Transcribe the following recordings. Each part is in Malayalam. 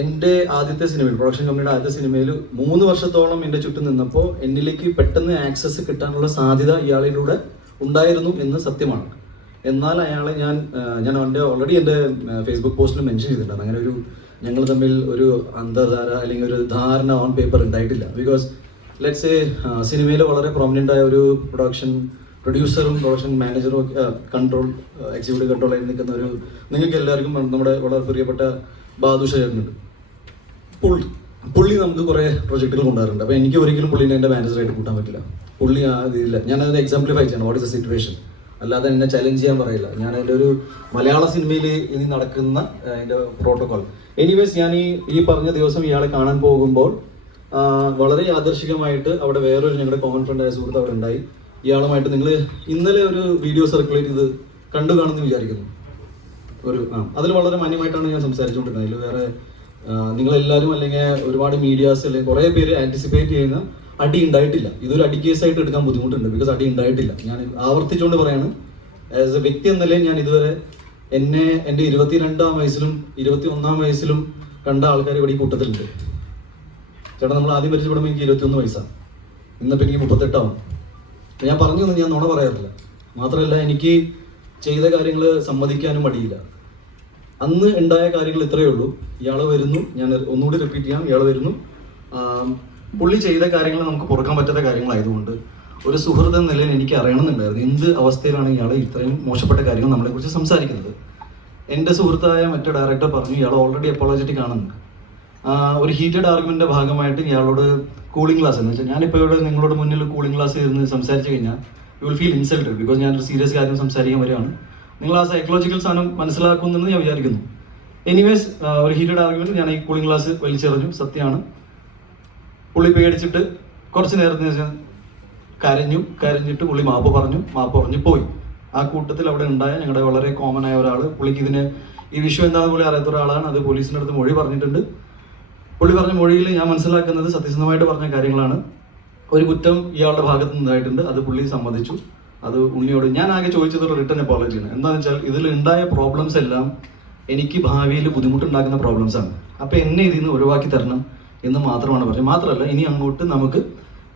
എൻ്റെ ആദ്യത്തെ സിനിമയിൽ, പ്രൊഡക്ഷൻ കമ്പനിയുടെ ആദ്യത്തെ സിനിമയിൽ 3 വർഷത്തോളം എൻ്റെ ചുറ്റും നിന്നപ്പോൾ എന്നിലേക്ക് പെട്ടെന്ന് ആക്സസ് കിട്ടാനുള്ള സാധ്യത ഇയാളിലൂടെ ഉണ്ടായിരുന്നു എന്ന് സത്യമാണ്. എന്നാൽ അയാളെ ഞാൻ എൻ്റെ ഓൾറെഡി എൻ്റെ ഫേസ്ബുക്ക് പോസ്റ്റിൽ മെൻഷൻ ചെയ്തിട്ടുണ്ട്. അങ്ങനെ ഒരു ഞങ്ങൾ തമ്മിൽ ഒരു അന്തർധാര അല്ലെങ്കിൽ ഒരു ധാരണ ഓൺ പേപ്പർ ഉണ്ടായിട്ടില്ല. ബിക്കോസ് ലെറ്റ്സ് സിനിമയിൽ വളരെ പ്രോമിനൻ്റ് ആയ ഒരു പ്രൊഡ്യൂസറും പ്രൊഡക്ഷൻ മാനേജറും എക്സിക്യൂട്ടീവ് കൺട്രോൾ ആയി നിൽക്കുന്ന ഒരു, നിങ്ങൾക്ക് എല്ലാവർക്കും നമ്മുടെ വളരെ പ്രിയപ്പെട്ട ബാദുഷ ചേട്ടനുണ്ട്. പുള്ളി നമുക്ക് കുറേ പ്രൊജക്റ്റുകൾ കൊണ്ടുവരുന്നുണ്ട്. അപ്പോൾ എനിക്ക് ഒരിക്കലും പുള്ളിനെ എൻ്റെ മാനേജറായിട്ട് കൂട്ടാൻ പറ്റില്ല. പുള്ളി ആ ഇതില്ല. ഞാനത് എക്സാംപ്ലിഫൈ ചെയ്യണം, വാട്ട് ഇസ് ദ സിറ്റുവേഷൻ. അല്ലാതെ എന്നെ ചലഞ്ച് ചെയ്യാൻ പറയില്ല. ഞാൻ എൻ്റെ ഒരു മലയാള സിനിമയിൽ ഇനി നടക്കുന്ന എൻ്റെ പ്രോട്ടോകോൾ. എനിവേസ് ഞാൻ ഈ പറഞ്ഞ ദിവസം ഇയാളെ കാണാൻ പോകുമ്പോൾ വളരെ യാദർശികമായിട്ട് അവിടെ വേറൊരു ഞങ്ങളുടെ കോമൺ ഫ്രണ്ടായ സുഹൃത്ത് അവിടെ ഉണ്ടായി. ഇയാളുമായിട്ട് നിങ്ങൾ ഇന്നലെ ഒരു വീഡിയോ സർക്കുലേറ്റ് ചെയ്ത് കണ്ടു കാണുമെന്ന് വിചാരിക്കുന്നു. അതിൽ വളരെ മാന്യമായിട്ടാണ് ഞാൻ സംസാരിച്ചുകൊണ്ടിരുന്നത്. അതിൽ വേറെ നിങ്ങളെല്ലാവരും അല്ലെങ്കിൽ ഒരുപാട് മീഡിയാസ് അല്ലെങ്കിൽ കുറേ പേര് ആൻറ്റിസിപ്പേറ്റ് ചെയ്യുന്ന അടി ഉണ്ടായിട്ടില്ല. ഇതൊരു അടി കേസായിട്ട് എടുക്കാൻ ബുദ്ധിമുട്ടുണ്ട്. ബിക്കോസ് അടി ഉണ്ടായിട്ടില്ല. ഞാൻ ആവർത്തിച്ചുകൊണ്ട് പറയാണ്, ആസ് എ വ്യക്തി എന്ന നിലയിൽ ഞാൻ ഇതുവരെ എന്നെ എൻ്റെ 22-ാം വയസ്സിലും 21-ാം വയസ്സിലും കണ്ട ആൾക്കാർ ഇവിടെ ഈ കൂട്ടത്തിലുണ്ട്. ചേട്ടാ, നമ്മൾ ആദ്യം പരിചയപ്പെടുമ്പോൾ എനിക്ക് 21 വയസ്സാണ്. ഇന്നിപ്പോൾ എനിക്ക് 38 ഞാൻ പറഞ്ഞു തന്നെ, ഞാൻ നുണ പറയാറില്ല. മാത്രമല്ല, എനിക്ക് ചെയ്ത കാര്യങ്ങൾ സമ്മതിക്കാനും മടിയില്ല. അന്ന് ഉണ്ടായ കാര്യങ്ങൾ ഇത്രയേ ഉള്ളൂ. ഇയാൾ വരുന്നു, ഞാൻ ഒന്നുകൂടി റിപ്പീറ്റ് ചെയ്യാം, ഇയാൾ വരുന്നു. പുള്ളി ചെയ്ത കാര്യങ്ങൾ നമുക്ക് പുറക്കാൻ പറ്റാത്ത കാര്യങ്ങളായതുകൊണ്ട് ഒരു സുഹൃത്ത് എന്ന നിലയിൽ എനിക്ക് അറിയണമെന്നുണ്ടായിരുന്നു എന്ത് അവസ്ഥയിലാണ് ഇയാൾ ഇത്രയും മോശപ്പെട്ട കാര്യങ്ങൾ നമ്മളെക്കുറിച്ച് സംസാരിക്കുന്നത്. എൻ്റെ സുഹൃത്തായ മറ്റേ ഡയറക്ടർ പറഞ്ഞു ഇയാൾ ഓൾറെഡി അപ്പോളജറ്റിക് ആണെന്ന്. ഒരു ഹീറ്റഡ് ആർഗ്യുമെൻ്റിൻ്റെ ഭാഗമായിട്ട് ഇയാളോട് കൂളിംഗ് ക്ലാസ് എന്ന് വെച്ചാൽ, ഞാനിപ്പോൾ ഇവിടെ നിങ്ങളോട് മുന്നിൽ കൂളിംഗ് ക്ലാസ് ഇരുന്ന് സംസാരിച്ച് കഴിഞ്ഞാൽ you will feel insulted. Because ഞാനൊരു സീരിയസ് കാര്യം സംസാരിക്കാൻ വരികയാണ്. നിങ്ങൾ ആ സൈക്കോളജിക്കൽ സാധനം മനസ്സിലാക്കുമെന്ന് ഞാൻ വിചാരിക്കുന്നു. എനിവേസ്, ഒരു ഹീറ്റഡ് ആർഗ്യുമെന്റ് ഞാൻ ഈ കൂളിംഗ് ഗ്ലാസ് വലിച്ചെറിഞ്ഞു. സത്യമാണ്. പുള്ളി പേടിച്ചിട്ട് കുറച്ച് നേരത്തിന് ശേഷം കരഞ്ഞിട്ട് പുള്ളി മാപ്പ് പറഞ്ഞു പോയി. ആ കൂട്ടത്തിൽ അവിടെ ഉണ്ടായ ഞങ്ങളുടെ വളരെ കോമൺ ആയ ഒരാൾ, പുള്ളിക്ക് ഈ വിഷയം എന്താണെന്ന് പോലും അറിയാത്ത ഒരാളാണ്. അത് പോലീസിൻ്റെ അടുത്ത് മൊഴി പറഞ്ഞിട്ടുണ്ട്. പുള്ളി പറഞ്ഞ മൊഴിയിൽ ഞാൻ മനസ്സിലാക്കുന്നത് സത്യസന്ധമായിട്ട് പറഞ്ഞ കാര്യങ്ങളാണ്. ഒരു കുറ്റം ഇയാളുടെ ഭാഗത്ത് നിന്നായിട്ടുണ്ട്. അത് പുള്ളി സമ്മതിച്ചു. അത് ഉണ്ണിയോട് ഞാൻ ആകെ ചോദിച്ചത് റിട്ടേൺ അപ്പോളജിയാണ്. എന്താണെന്ന് വെച്ചാൽ ഇതിൽ ഉണ്ടായ പ്രോബ്ലംസ് എല്ലാം എനിക്ക് ഭാവിയിൽ ബുദ്ധിമുട്ടുണ്ടാക്കുന്ന പ്രോബ്ലംസാണ്. അപ്പോൾ എന്നെ ഇതിൽ നിന്ന് ഒഴിവാക്കി തരണം എന്ന് മാത്രമാണ് പറഞ്ഞത്. മാത്രമല്ല, ഇനി അങ്ങോട്ട് നമുക്ക്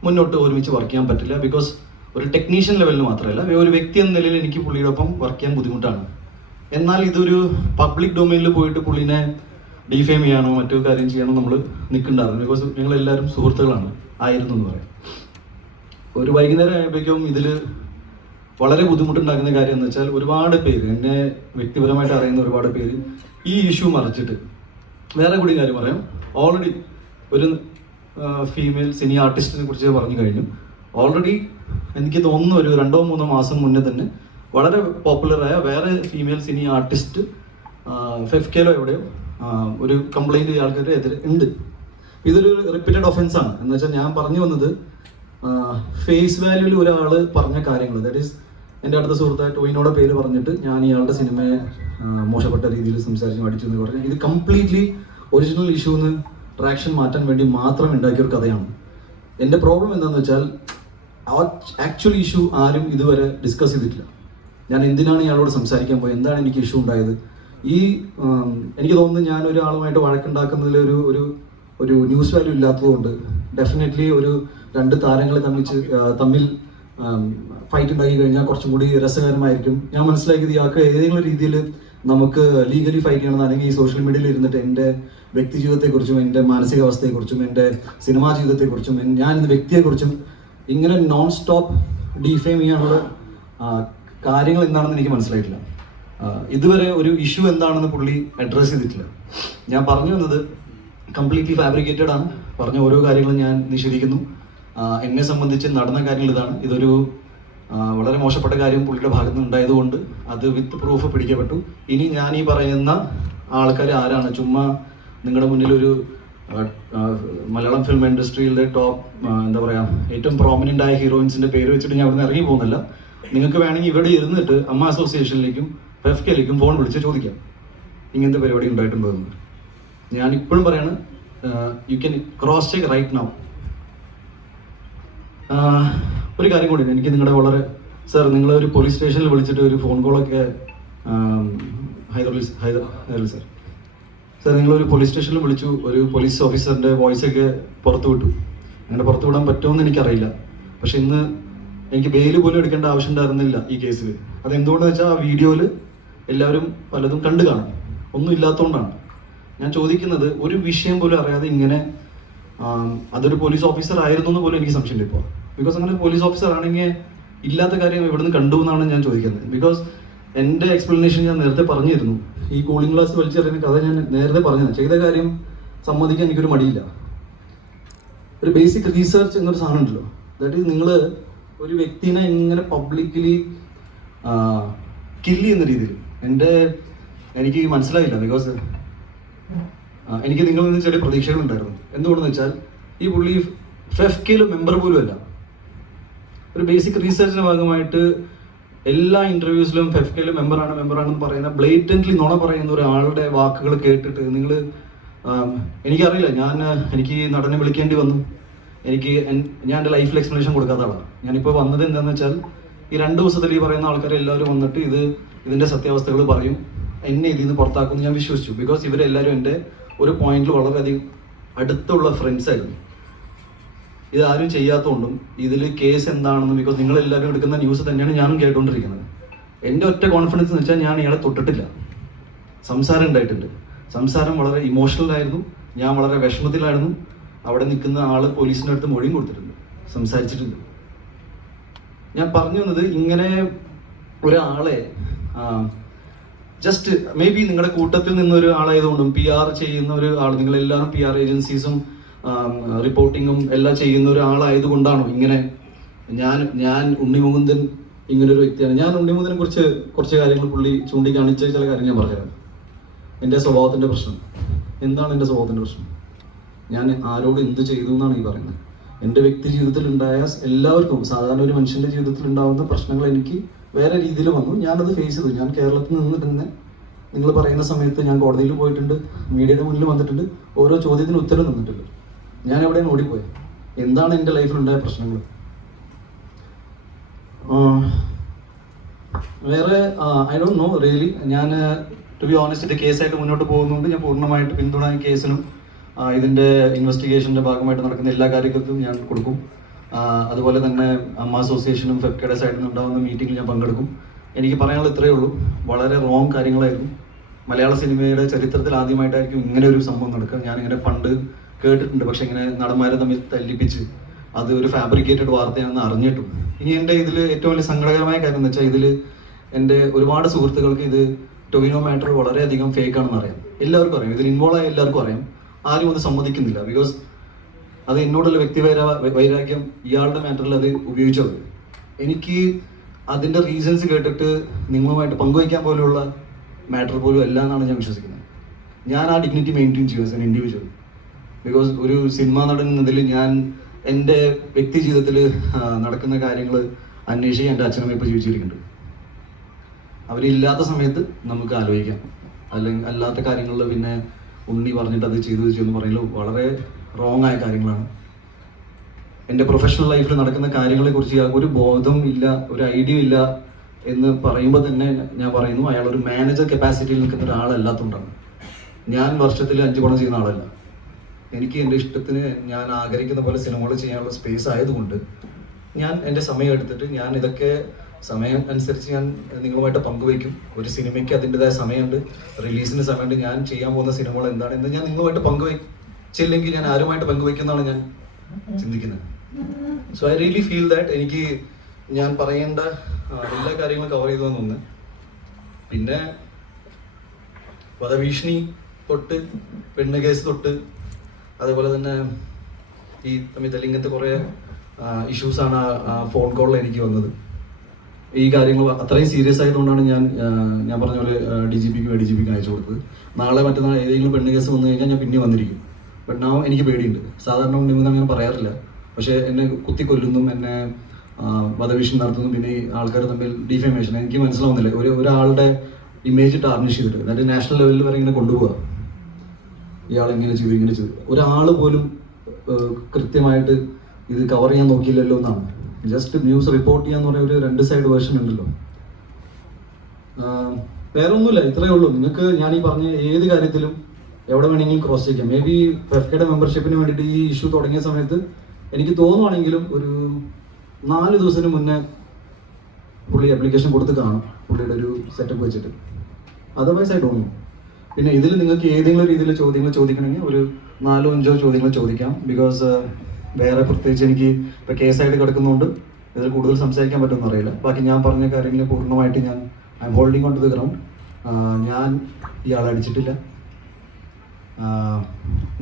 മുന്നോട്ട് ഒരുമിച്ച് വർക്ക് ചെയ്യാൻ പറ്റില്ല. ബിക്കോസ് ഒരു ടെക്നീഷ്യൻ ലെവലിൽ മാത്രമല്ല, ഒരു വ്യക്തി എന്ന നിലയിൽ എനിക്ക് പുള്ളിയോടൊപ്പം വർക്ക് ചെയ്യാൻ ബുദ്ധിമുട്ടാണ്. എന്നാൽ ഇതൊരു പബ്ലിക് ഡൊമൈനിൽ പോയിട്ട് പുള്ളിനെ ഡിഫെയിം ചെയ്യാനോ മറ്റോ കാര്യം ചെയ്യാനോ നമ്മൾ നിൽക്കണ്ടായിരുന്നു. ബിക്കോസ് ഞങ്ങളെല്ലാവരും സുഹൃത്തുക്കളാണ് ആയിരുന്നു എന്ന് പറയാം. ഒരു വൈകുന്നേരം ആയപ്പോഴേക്കും ഇതിൽ വളരെ ബുദ്ധിമുട്ടുണ്ടാക്കുന്ന കാര്യം എന്ന് വെച്ചാൽ, ഒരുപാട് പേര്, എന്നെ വ്യക്തിപരമായിട്ട് അറിയുന്ന ഒരുപാട് പേര് ഈ ഇഷ്യൂ മറിച്ചിട്ട് വേറെ കൂടി കാര്യം പറയാം. ഓൾറെഡി ഒരു ഫീമെയിൽ സിനി ആർട്ടിസ്റ്റിനെ കുറിച്ച് പറഞ്ഞു കഴിഞ്ഞു. ഓൾറെഡി എനിക്ക് തോന്നുന്നു ഒരു 2-3 മാസം മുന്നേ തന്നെ വളരെ പോപ്പുലറായ വേറെ ഫീമെയിൽ സിനി ആർട്ടിസ്റ്റ് ഫെഫ്കേലോ എവിടെയോ ഒരു കംപ്ലൈൻറ്റ് ആൾക്കാരുടെ എതിരെ ഉണ്ട്. ഇതൊരു റിപ്പീറ്റഡ് ഒഫൻസാണ്. എന്ന് വെച്ചാൽ ഞാൻ പറഞ്ഞു വന്നത്, ഫേസ് വാല്യൂവിൽ ഒരാൾ പറഞ്ഞ കാര്യങ്ങൾ, ദാറ്റ് ഈസ് എൻ്റെ അടുത്ത സുഹൃത്തായ ടോയിനോടെ പേര് പറഞ്ഞിട്ട് ഞാൻ ഇയാളുടെ സിനിമയെ മോശപ്പെട്ട രീതിയിൽ സംസാരിച്ച് അടിച്ചു എന്ന് പറഞ്ഞാൽ ഇത് കംപ്ലീറ്റ്ലി ഒറിജിനൽ ഇഷ്യൂന്ന് ട്രാക്ഷൻ മാറ്റാൻ വേണ്ടി മാത്രം ഉണ്ടാക്കിയ ഒരു കഥയാണ്. എൻ്റെ പ്രോബ്ലം എന്താണെന്ന് വെച്ചാൽ, ആക്ച്വൽ ഇഷ്യൂ ആരും ഇതുവരെ ഡിസ്കസ് ചെയ്തിട്ടില്ല. ഞാൻ എന്തിനാണ് ഇയാളോട് സംസാരിക്കാൻ പോയത്, എന്താണ് എനിക്ക് ഇഷ്യൂ ഉണ്ടായത്. എനിക്ക് തോന്നുന്നു ഞാൻ ഒരാളുമായിട്ട് വഴക്കുണ്ടാക്കുന്നതിൽ ഒരു ന്യൂസ് വാല്യൂ ഇല്ലാത്തതുകൊണ്ട് ഡെഫിനറ്റ്ലി ഒരു 2 താരങ്ങൾ തമ്മിൽ ഫൈറ്റ് ഉണ്ടാക്കി കഴിഞ്ഞാൽ കുറച്ചും കൂടി രസകരമായിരിക്കും. ഞാൻ മനസ്സിലാക്കിയത് ഇയാൾക്ക് ഏതെങ്കിലും രീതിയിൽ നമുക്ക് ലീഗലി ഫൈറ്റ് ചെയ്യണമെന്നാണെങ്കിൽ ഈ സോഷ്യൽ മീഡിയയിൽ ഇരുന്നിട്ട് എൻ്റെ വ്യക്തി ജീവിതത്തെക്കുറിച്ചും എൻ്റെ മാനസികാവസ്ഥയെക്കുറിച്ചും എൻ്റെ സിനിമാ ജീവിതത്തെക്കുറിച്ചും ഞാൻ എന്ന വ്യക്തിയെക്കുറിച്ചും ഇങ്ങനെ നോൺ സ്റ്റോപ്പ് ഡിഫെയിം ചെയ്യാനുള്ള കാര്യങ്ങൾ എന്താണെന്ന് എനിക്ക് മനസ്സിലായിട്ടില്ല. ഇതുവരെ ഒരു ഇഷ്യൂ എന്താണെന്ന് പുള്ളി അഡ്രസ്സ് ചെയ്തിട്ടില്ല. ഞാൻ പറഞ്ഞു വന്നത് കംപ്ലീറ്റ്ലി ഫാബ്രിക്കേറ്റഡ് ആണ്. പറഞ്ഞ ഓരോ കാര്യങ്ങളും ഞാൻ നിഷേധിക്കുന്നു. എന്നെ സംബന്ധിച്ച് നടന്ന കാര്യങ്ങൾ ഇതാണ്. ഇതൊരു വളരെ മോശപ്പെട്ട കാര്യം പുള്ളിയുടെ ഭാഗത്ത് നിന്ന് ഉണ്ടായതുകൊണ്ട് അത് വിത്ത് പ്രൂഫ് പിടിക്കപ്പെട്ടു. ഇനി ഞാൻ ഈ പറയുന്ന ആൾക്കാർ ആരാണ്, ചുമ്മാ നിങ്ങളുടെ മുന്നിലൊരു മലയാളം ഫിലിം ഇൻഡസ്ട്രിയിലെ ടോപ്പ് എന്താ പറയുക ഏറ്റവും പ്രോമിനൻ്റ് ആയ ഹീറോയിൻസിൻ്റെ പേര് വെച്ചിട്ട് ഞാൻ അവിടെ നിന്ന് ഇറങ്ങി പോകുന്നില്ല. നിങ്ങൾക്ക് വേണമെങ്കിൽ ഇവിടെ ഇരുന്നിട്ട് അമ്മ അസോസിയേഷനിലേക്കും ഫെഫ്കയിലേക്കും ഫോൺ വിളിച്ച് ചോദിക്കാം ഇങ്ങനത്തെ പരിപാടി ഉണ്ടായിട്ടുണ്ടോ എന്ന്. ഞാനിപ്പോഴും പറയാണ്, you can cross check right now. ഒരു കാര്യം കൂടി, എനിക്ക് നിങ്ങളുടെ വളരെ സാർ, നിങ്ങളൊരു പോലീസ് സ്റ്റേഷനിൽ വിളിച്ചിട്ട് ഒരു ഫോൺ കോളൊക്കെ ഹൈദർ സാർ സാർ നിങ്ങളൊരു പോലീസ് സ്റ്റേഷനിൽ വിളിച്ചു, ഒരു പോലീസ് ഓഫീസറിൻ്റെ വോയിസൊക്കെ പുറത്തു വിട്ടു. അങ്ങനെ പുറത്തു വിടാൻ പറ്റുമെന്ന് എനിക്കറിയില്ല. പക്ഷെ ഇന്ന് എനിക്ക് ബെയിൽ പോലും എടുക്കേണ്ട ആവശ്യം ഉണ്ടായിരുന്നില്ല ഈ കേസിൽ. അതെന്തുകൊണ്ടെന്ന് വെച്ചാൽ ആ വീഡിയോയിൽ എല്ലാവരും പലതും കണ്ടു കാണും, ഒന്നും ഇല്ലാത്തതുകൊണ്ടാണ്. ഞാൻ ചോദിക്കുന്നത്, ഒരു വിഷയം പോലും അറിയാതെ ഇങ്ങനെ അതൊരു പോലീസ് ഓഫീസർ ആയിരുന്നു എന്ന് പോലും എനിക്ക് സംശയമില്ല ഇപ്പോൾ. ബിക്കോസ് അങ്ങനെ പോലീസ് ഓഫീസർ ആണെങ്കിൽ ഇല്ലാത്ത കാര്യം എവിടെ നിന്ന് കണ്ടു എന്നാണ് ഞാൻ ചോദിക്കുന്നത്. ബിക്കോസ് എൻ്റെ എക്സ്പ്ലനേഷൻ ഞാൻ നേരത്തെ പറഞ്ഞിരുന്നു. ഈ കൂളിംഗ് ഗ്ലാസ് വലിച്ചെറിയുന്ന കഥ ഞാൻ നേരത്തെ പറഞ്ഞത്. ചെയ്ത കാര്യം സമ്മതിക്കാൻ എനിക്കൊരു മടിയില്ല. ഒരു ബേസിക് റീസെർച്ച് എന്നൊരു സാധനം ഉണ്ടല്ലോ, ദാറ്റ് ഈസ് നിങ്ങൾ ഒരു വ്യക്തിനെ ഇങ്ങനെ പബ്ലിക്കലി കില്ല് ചെയ്യുന്ന രീതിയിൽ എനിക്ക് മനസ്സിലായില്ല. ബിക്കോസ് എനിക്ക് നിങ്ങളിൽ നിന്ന് ചെറിയ പ്രതീക്ഷകളുണ്ടായിരുന്നു. എന്തുകൊണ്ടെന്ന് വെച്ചാൽ ഈ പുള്ളി ഫെഫ്കയിലെ മെമ്പർ പോലും അല്ല. ഒരു ബേസിക് റീസെർച്ചിൻ്റെ ഭാഗമായിട്ട് എല്ലാ ഇൻ്റർവ്യൂസിലും ഫെഫ്കയിലെ മെമ്പറാണെന്ന് പറയുന്ന ബ്ലേറ്റൻ്റ്ലി നുണ പറയുന്ന ഒരാളുടെ വാക്കുകൾ കേട്ടിട്ട് നിങ്ങൾ, എനിക്കറിയില്ല, എനിക്ക് നടനെ വിളിക്കേണ്ടി വന്നു. ഞാൻ എൻ്റെ ലൈഫിൽ എക്സ്പ്ലനേഷൻ കൊടുക്കാത്ത ആളാണ്. ഞാനിപ്പോൾ വന്നത് എന്താണെന്ന് വെച്ചാൽ, ഈ 2 ദിവസത്തിൽ ഈ പറയുന്ന ആൾക്കാർ എല്ലാവരും വന്നിട്ട് ഇതിൻ്റെ സത്യാവസ്ഥകൾ പറയും, എന്നെ ഇതിൽ നിന്ന് പുറത്താക്കുമെന്ന് ഞാൻ വിശ്വസിച്ചു. ബിക്കോസ് ഇവരെല്ലാവരും എൻ്റെ ഒരു പോയിന്റിൽ വളരെയധികം അടുത്തുള്ള ഫ്രണ്ട്സ് ആയിരുന്നു. ഇതാരും ചെയ്യാത്തതുകൊണ്ടും ഇതിൽ കേസ് എന്താണെന്ന്, ബിക്കോസ് നിങ്ങളെല്ലാവരും എടുക്കുന്ന ന്യൂസ് തന്നെയാണ് ഞാനും കേട്ടുകൊണ്ടിരിക്കുന്നത്. എൻ്റെ ഒറ്റ കോൺഫിഡൻസ് എന്ന് വെച്ചാൽ ഞാൻ ഇയാളെ തൊട്ടിട്ടില്ല. സംസാരം ഉണ്ടായിട്ടുണ്ട്, സംസാരം വളരെ ഇമോഷണലായിരുന്നു, ഞാൻ വളരെ വിഷമത്തിലായിരുന്നു. അവിടെ നിൽക്കുന്ന ആൾ പോലീസിൻ്റെ അടുത്ത് മൊഴിയും കൊടുത്തിട്ടുണ്ട്, സംസാരിച്ചിട്ടുണ്ട്. ഞാൻ പറഞ്ഞു വന്നത്, ഇങ്ങനെ ഒരാളെ ജസ്റ്റ് മേ ബി നിങ്ങളുടെ കൂട്ടത്തിൽ നിന്നൊരു ആളായതുകൊണ്ടും PR ചെയ്യുന്ന ഒരു ആൾ, നിങ്ങളെല്ലാവരും PR ഏജൻസീസും റിപ്പോർട്ടിങ്ങും എല്ലാം ചെയ്യുന്ന ഒരാളായതുകൊണ്ടാണോ ഇങ്ങനെ? ഞാൻ ഉണ്ണിമുകുന്ദൻ ഇങ്ങനൊരു വ്യക്തിയാണ്. ഞാൻ ഉണ്ണിമുകുന്ദനെ കുറിച്ച് കുറച്ച് കാര്യങ്ങൾ പുള്ളി ചൂണ്ടിക്കാണിച്ച ചില കാര്യങ്ങൾ ഞാൻ പറഞ്ഞുതരാം. എൻ്റെ സ്വഭാവത്തിൻ്റെ പ്രശ്നം എന്താണ്? എൻ്റെ സ്വഭാവത്തിൻ്റെ പ്രശ്നം, ഞാൻ ആരോട് എന്ത് ചെയ്തു എന്നാണ് ഈ പറയുന്നത്. എൻ്റെ വ്യക്തി ജീവിതത്തിൽ ഉണ്ടായ എല്ലാവർക്കും, സാധാരണ ഒരു മനുഷ്യൻ്റെ ജീവിതത്തിൽ ഉണ്ടാകുന്ന പ്രശ്നങ്ങൾ എനിക്ക് വേറെ രീതിയിൽ വന്നു. ഞാനത് ഫേസ് ചെയ്തു. ഞാൻ കേരളത്തിൽ നിന്ന് തന്നെ, നിങ്ങൾ പറയുന്ന സമയത്ത് ഞാൻ കോടതിയിൽ പോയിട്ടുണ്ട്, മീഡിയയുടെ മുന്നിൽ വന്നിട്ടുണ്ട്, ഓരോ ചോദ്യത്തിന് ഉത്തരം നിന്നിട്ടുണ്ട്. ഞാൻ എവിടെയാണ് ഓടിപ്പോയത്? എന്താണ് എൻ്റെ ലൈഫിലുണ്ടായ പ്രശ്നങ്ങൾ? വേറെ ഐ ഡോണ്ട് നോ റിയലി. ഞാൻ ടു ബി ഓണസ്റ്റ്, ഇത് കേസായിട്ട് മുന്നോട്ട് പോകുന്നുണ്ട്. ഞാൻ പൂർണ്ണമായിട്ട് പിന്തുണ കേസിനും ഇതിൻ്റെ ഇൻവെസ്റ്റിഗേഷൻ്റെ ഭാഗമായിട്ട് നടക്കുന്ന എല്ലാ കാര്യങ്ങൾക്കും ഞാൻ കൊടുക്കും. അതുപോലെ തന്നെ അമ്മ അസോസിയേഷനും ഫെഫ്കയുടെ സൈഡിൽ നിന്ന് ഉണ്ടാകുന്ന മീറ്റിങ്ങിൽ ഞാൻ പങ്കെടുക്കും. എനിക്ക് പറയാനുള്ളത് ഇത്രയേ ഉള്ളൂ, വളരെ റോങ് കാര്യങ്ങളായിരുന്നു. മലയാള സിനിമയുടെ ചരിത്രത്തിൽ ആദ്യമായിട്ടായിരിക്കും ഇങ്ങനെ ഒരു സംഭവം നടക്കുക. ഞാനിങ്ങനെ പണ്ട് കേട്ടിട്ടുണ്ട്, പക്ഷെ ഇങ്ങനെ നടന്മാരെ തമ്മിൽ തല്ലിപ്പിച്ച് അത് ഒരു ഫാബ്രിക്കേറ്റഡ് വാർത്തയാണെന്ന് അറിഞ്ഞിട്ടും. ഇനി എൻ്റെ ഇതിൽ ഏറ്റവും വലിയ സങ്കടകരമായ കാര്യം എന്ന് വെച്ചാൽ, ഇതിൽ എൻ്റെ ഒരുപാട് സുഹൃത്തുക്കൾക്ക് ഇത് ടൊവിനോ മാറ്റർ വളരെയധികം ഫേക്ക് ആണെന്ന് അറിയാം. എല്ലാവർക്കും അറിയാം, ഇതിൽ ഇൻവോൾവ് ആയ എല്ലാവർക്കും അറിയാം. ആരും അത് സമ്മതിക്കുന്നില്ല. ബിക്കോസ് അത് എന്നോടുള്ള വൈരാഗ്യം ഇയാളുടെ മാറ്ററിൽ അത് ഉപയോഗിച്ചത്. എനിക്ക് അതിൻ്റെ റീസൺസ് കേട്ടിട്ട് നിങ്ങളുമായിട്ട് പങ്കുവയ്ക്കാൻ പോലുള്ള മാറ്റർ പോലും അല്ല എന്നാണ് ഞാൻ വിശ്വസിക്കുന്നത്. ഞാൻ ആ ഡിഗ്നിറ്റി മെയിൻറ്റെയിൻ ചെയ്യും ആസ് എൻ ഇൻഡിവിജ്വൽ. ബിക്കോസ് ഒരു സിനിമാ നടൻ എന്നതിൽ ഞാൻ എൻ്റെ വ്യക്തി ജീവിതത്തിൽ നടക്കുന്ന കാര്യങ്ങൾ അന്വേഷിക്കാൻ എൻ്റെ അച്ഛനമ്മ ഇപ്പോൾ ജീവിച്ചിരിക്കുന്നുണ്ട്. അവരില്ലാത്ത സമയത്ത് നമുക്ക് ആലോചിക്കാം. അല്ലെങ്കിൽ അല്ലാത്ത കാര്യങ്ങളിൽ പിന്നെ ഉണ്ണി പറഞ്ഞിട്ട് അത് ചെയ്തു എന്ന് പറയുന്നത് വളരെ റോങ് ആയ കാര്യങ്ങളാണ്. എൻ്റെ പ്രൊഫഷണൽ ലൈഫിൽ നടക്കുന്ന കാര്യങ്ങളെക്കുറിച്ച് ഒരു ബോധം ഇല്ല, ഒരു ഐഡിയ ഇല്ല എന്ന് പറയുമ്പോൾ തന്നെ ഞാൻ പറയുന്നു, അയാളൊരു മാനേജർ കപ്പാസിറ്റിയിൽ നിൽക്കുന്ന ഒരാളല്ലാത്തതുകൊണ്ടാണ്. ഞാൻ വർഷത്തിൽ 5 പടം ചെയ്യുന്ന ആളല്ല. എനിക്ക് എൻ്റെ ഇഷ്ടത്തിന് ഞാൻ ആഗ്രഹിക്കുന്ന പോലെ സിനിമകൾ ചെയ്യാനുള്ള സ്പേസ് ആയതുകൊണ്ട് ഞാൻ എൻ്റെ സമയം എടുത്തിട്ട് ഞാൻ ഇതൊക്കെ സമയം അനുസരിച്ച് ഞാൻ നിങ്ങളുമായിട്ട് പങ്കുവയ്ക്കും. ഒരു സിനിമയ്ക്ക് അതിൻ്റെതായ സമയമുണ്ട്, റിലീസിന് സമയമുണ്ട്. ഞാൻ ചെയ്യാൻ പോകുന്ന സിനിമകൾ എന്താണെന്ന് ഞാൻ നിങ്ങളുമായിട്ട് പങ്കുവയ്ച്ചില്ലെങ്കിൽ ഞാൻ ആരുമായിട്ട് പങ്കുവയ്ക്കുന്നതാണ് ഞാൻ ചിന്തിക്കുന്നത്. So I really feel that എനിക്ക് ഞാൻ പറയേണ്ട എല്ലാ കാര്യങ്ങളും കവർ ചെയ്തു എന്ന്. പിന്നെ വധഭീഷണി തൊട്ട് പെണ്ണ് കേസ് തൊട്ട് അതേപോലെ തന്നെ ഈ തമ്മിൽ ഇങ്ങനത്തെ കുറേ ഇഷ്യൂസാണ് ആ ഫോൺ കോളിൽ എനിക്ക് വന്നത്. ഈ കാര്യങ്ങൾ അത്രയും സീരിയസ് ആയതുകൊണ്ടാണ് ഞാൻ പറഞ്ഞ പോലെ DGPക്കും ADGPക്കും അയച്ചു കൊടുത്തത്. നാളെ മറ്റന്നാൾ ഏതെങ്കിലും പെണ്ണ് കേസ് വന്നു കഴിഞ്ഞാൽ ഞാൻ പിന്നെ വന്നിരിക്കും. ബട്ട് നാ എനിക്ക് പേടിയുണ്ട്. സാധാരണ ഉണ്ടെന്ന് അങ്ങനെ പറയാറില്ല, പക്ഷേ എന്നെ കുത്തിക്കൊല്ലുന്നും എന്നെ വധഭീഷണി നടത്തുന്നു. പിന്നെ ഈ ആൾക്കാർ തമ്മിൽ ഡിഫേമേഷൻ എനിക്ക് മനസ്സിലാവുന്നില്ല. ഒരാളുടെ ഇമേജ് ടാർണിഷ് ചെയ്തിട്ട് അതായത് നാഷണൽ ലെവലിൽ വരെ ഇങ്ങനെ കൊണ്ടുപോവുക. ഇയാൾ ഇങ്ങനെ ചെയ്തു. ഒരാൾ പോലും കൃത്യമായിട്ട് ഇത് കവർ ചെയ്യാൻ നോക്കിയില്ലല്ലോ എന്നാണ്. ജസ്റ്റ് ന്യൂസ് റിപ്പോർട്ട് ചെയ്യാന്ന് പറയുന്ന ഒരു 2 സൈഡ് വേർഷൻ ഉണ്ടല്ലോ. വേറെ ഒന്നുമില്ല, ഇത്രയേ ഉള്ളൂ. നിങ്ങൾക്ക് ഞാൻ ഈ പറഞ്ഞ ഏത് കാര്യത്തിലും എവിടെ വേണമെങ്കിലും ക്രോസ് ചെയ്യാം. മേ ബി ഫെഫ്കയുടെ മെമ്പർഷിപ്പിന് വേണ്ടിയിട്ട് ഈ ഇഷ്യൂ തുടങ്ങിയ സമയത്ത് എനിക്ക് തോന്നുവാണെങ്കിലും ഒരു 4 ദിവസത്തിന് മുന്നേ പുള്ളി ആപ്ലിക്കേഷൻ കൊടുത്ത് കാണും, പുള്ളിയുടെ ഒരു സെറ്റപ്പ് വെച്ചിട്ട്. Otherwise I don't know. പിന്നെ ഇതിൽ നിങ്ങൾക്ക് ഏതെങ്കിലും രീതിയിൽ ചോദ്യങ്ങൾ ചോദിക്കണമെങ്കിൽ ഒരു 4-5 ചോദ്യങ്ങൾ ചോദിക്കാം. ബിക്കോസ് വേറെ പ്രത്യേകിച്ച് എനിക്ക് ഇപ്പോൾ കേസായിട്ട് കിടക്കുന്നതുകൊണ്ട് ഇതിൽ കൂടുതൽ സംസാരിക്കാൻ പറ്റുമെന്ന് അറിയില്ല. ബാക്കി ഞാൻ പറഞ്ഞ കാര്യങ്ങൾ പൂർണ്ണമായിട്ട് I am holding on to the ground. ഞാൻ ഇയാളെ അടിച്ചിട്ടില്ല.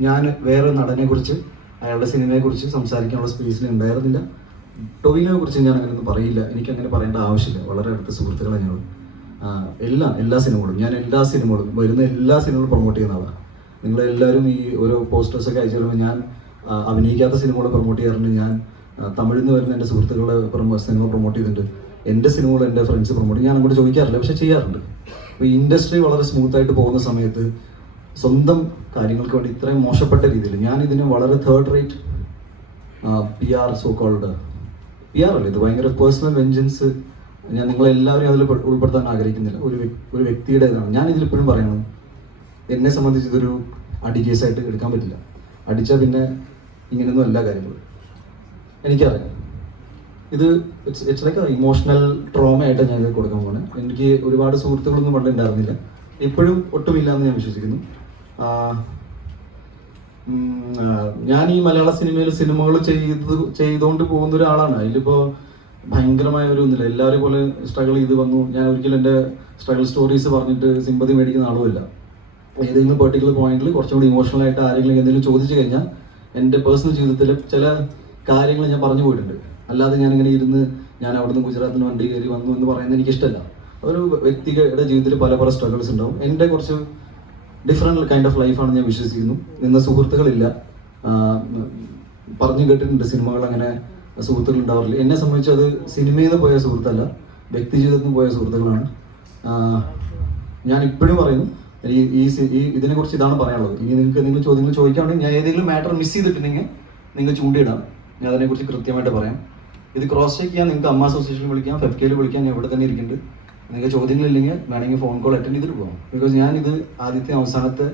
ഞാൻ വേറെ നടനെക്കുറിച്ച് അയാളുടെ സിനിമയെക്കുറിച്ച് സംസാരിക്കാനുള്ള സ്പേസിൽ ഉണ്ടായിരുന്നില്ല. ടൊവിനോയെ കുറിച്ച് ഞാൻ അങ്ങനെയൊന്നും പറയില്ല, എനിക്കങ്ങനെ പറയേണ്ട ആവശ്യമില്ല. വളരെ അടുത്ത സുഹൃത്തുക്കളെ ഞങ്ങൾ എല്ലാ സിനിമകളും വരുന്ന എല്ലാ സിനിമകളും പ്രൊമോട്ട് ചെയ്യുന്ന ആളാണ്. നിങ്ങളെല്ലാവരും ഈ ഓരോ പോസ്റ്റേഴ്സൊക്കെ അയച്ചു തരുമ്പോൾ ഞാൻ അഭിനയിക്കാത്ത സിനിമകൾ പ്രൊമോട്ട് ചെയ്യാറുണ്ട്. ഞാൻ തമിഴിൽ നിന്ന് വരുന്ന എൻ്റെ സുഹൃത്തുക്കളെ സിനിമ പ്രൊമോട്ട് ചെയ്തിട്ടുണ്ട്. എൻ്റെ സിനിമകൾ എൻ്റെ ഫ്രണ്ട്സ് പ്രൊമോട്ട് ഞാൻ അങ്ങോട്ട് ചോദിക്കാറില്ല, പക്ഷെ ചെയ്യാറുണ്ട്. അപ്പോൾ ഇൻഡസ്ട്രി വളരെ സ്മൂത്തായിട്ട് പോകുന്ന സമയത്ത് സ്വന്തം കാര്യങ്ങൾക്ക് വേണ്ടി ഇത്രയും മോശപ്പെട്ട രീതിയിൽ ഞാൻ ഇതിനെ വളരെ തേർഡ് റേറ്റ് PR PR അല്ലേ ഇത്, ഭയങ്കര പേഴ്സണൽ വെഞ്ചൻസ് ഞാൻ നിങ്ങളെല്ലാവരും അതിൽ ഉൾപ്പെടുത്താൻ ആഗ്രഹിക്കുന്നില്ല. ഒരു വ്യക്തിയുടെ ഇതാണ് ഞാൻ ഇതിലിപ്പോഴും പറയണം. എന്നെ സംബന്ധിച്ച് ഇതൊരു അടി കേസായിട്ട് എടുക്കാൻ പറ്റില്ല. അടിച്ചാൽ പിന്നെ ഇങ്ങനെയൊന്നും എല്ലാ കാര്യങ്ങളും എനിക്കറിയാം. ഇത് ഇറ്റ്സ് ലൈക്ക് ഇമോഷണൽ ട്രോമയായിട്ട് ഞാൻ ഇത് കൊടുക്കാൻ പോകുന്നത്. എനിക്ക് ഒരുപാട് സുഹൃത്തുക്കളൊന്നും പണ്ട് ഉണ്ടായിരുന്നില്ല, ഇപ്പോഴും ഒട്ടുമില്ല എന്ന് ഞാൻ വിശ്വസിക്കുന്നു. ഞാൻ ഈ മലയാള സിനിമകൾ ചെയ്തുകൊണ്ട് പോകുന്ന ഒരാളാണ്. അതിലിപ്പോൾ ഭയങ്കരമായ ഒരു ഒന്നുമില്ല. എല്ലാവരും പോലെ സ്ട്രഗിൾ ചെയ്ത് വന്നു. ഞാൻ ഒരിക്കലും എൻ്റെ സ്ട്രഗിൾ സ്റ്റോറീസ് പറഞ്ഞിട്ട് സിമ്പതി മേടിക്കുന്ന ആളുമില്ല. ഏതെങ്കിലും പെർട്ടിക്കുലർ പോയിന്റിൽ കുറച്ചും കൂടി ഇമോഷണലായിട്ട് ആരെങ്കിലും എന്തെങ്കിലും ചോദിച്ചു കഴിഞ്ഞാൽ എൻ്റെ പേഴ്സണൽ ജീവിതത്തിൽ ചില കാര്യങ്ങൾ ഞാൻ പറഞ്ഞു പോയിട്ടുണ്ട്. അല്ലാതെ ഞാനിങ്ങനെ ഇരുന്ന് ഞാൻ അവിടുന്ന് ഗുജറാത്തിന് വണ്ടി കയറി വന്നു എന്ന് പറയുന്നത് എനിക്കിഷ്ടമല്ല. ഒരു വ്യക്തിയുടെ ജീവിതത്തിൽ പല സ്ട്രഗിൾസ് ഉണ്ടാവും. എൻ്റെ കുറച്ച് ഡിഫറെൻറ്റ് കൈൻഡ് ഓഫ് ലൈഫാണ് ഞാൻ വിശ്വസിക്കുന്നു. നിന്ന സുഹൃത്തുക്കളില്ല. പറഞ്ഞു കേട്ടിട്ടുണ്ട് സിനിമകൾ അങ്ങനെ സുഹൃത്തുക്കൾ ഉണ്ടാവാറില്ല. എന്നെ സംബന്ധിച്ച് അത് സിനിമയിൽ നിന്ന് പോയ സുഹൃത്തല്ല, വ്യക്തി ജീവിതത്തിൽ നിന്ന് പോയ സുഹൃത്തുക്കളാണ്. ഞാൻ ഇപ്പോഴും പറയുന്നു, ഈ ഇതിനെക്കുറിച്ച് ഇതാണ് പറയാനുള്ളത്. ഇനി നിങ്ങൾക്ക് എന്തെങ്കിലും ചോദ്യങ്ങൾ ചോദിക്കുകയാണെങ്കിൽ ഞാൻ ഏതെങ്കിലും മാറ്റർ മിസ് ചെയ്തിട്ടുണ്ടെങ്കിൽ നിങ്ങൾ ചൂണ്ടിയിടാം, ഞാൻ അതിനെക്കുറിച്ച് കൃത്യമായിട്ട് പറയാം. ഇത് ക്രോസ് ചെക്ക് ചെയ്യാൻ നിങ്ങൾക്ക് അമ്മ അസോസിയേഷനിൽ വിളിക്കാം, ഫെഫ്കയിൽ വിളിക്കാം, ഞാൻ ഇവിടെ തന്നെ ഇരിക്കുന്നുണ്ട്. നിങ്ങൾക്ക് ചോദ്യങ്ങളില്ലെങ്കിൽ വേണമെങ്കിൽ ഫോൺ കോൾ അറ്റൻഡ് ചെയ്തിട്ട് പോകാം. ബിക്കോസ് ഞാനിത് ആദ്യത്തെ അവസാനത്തെ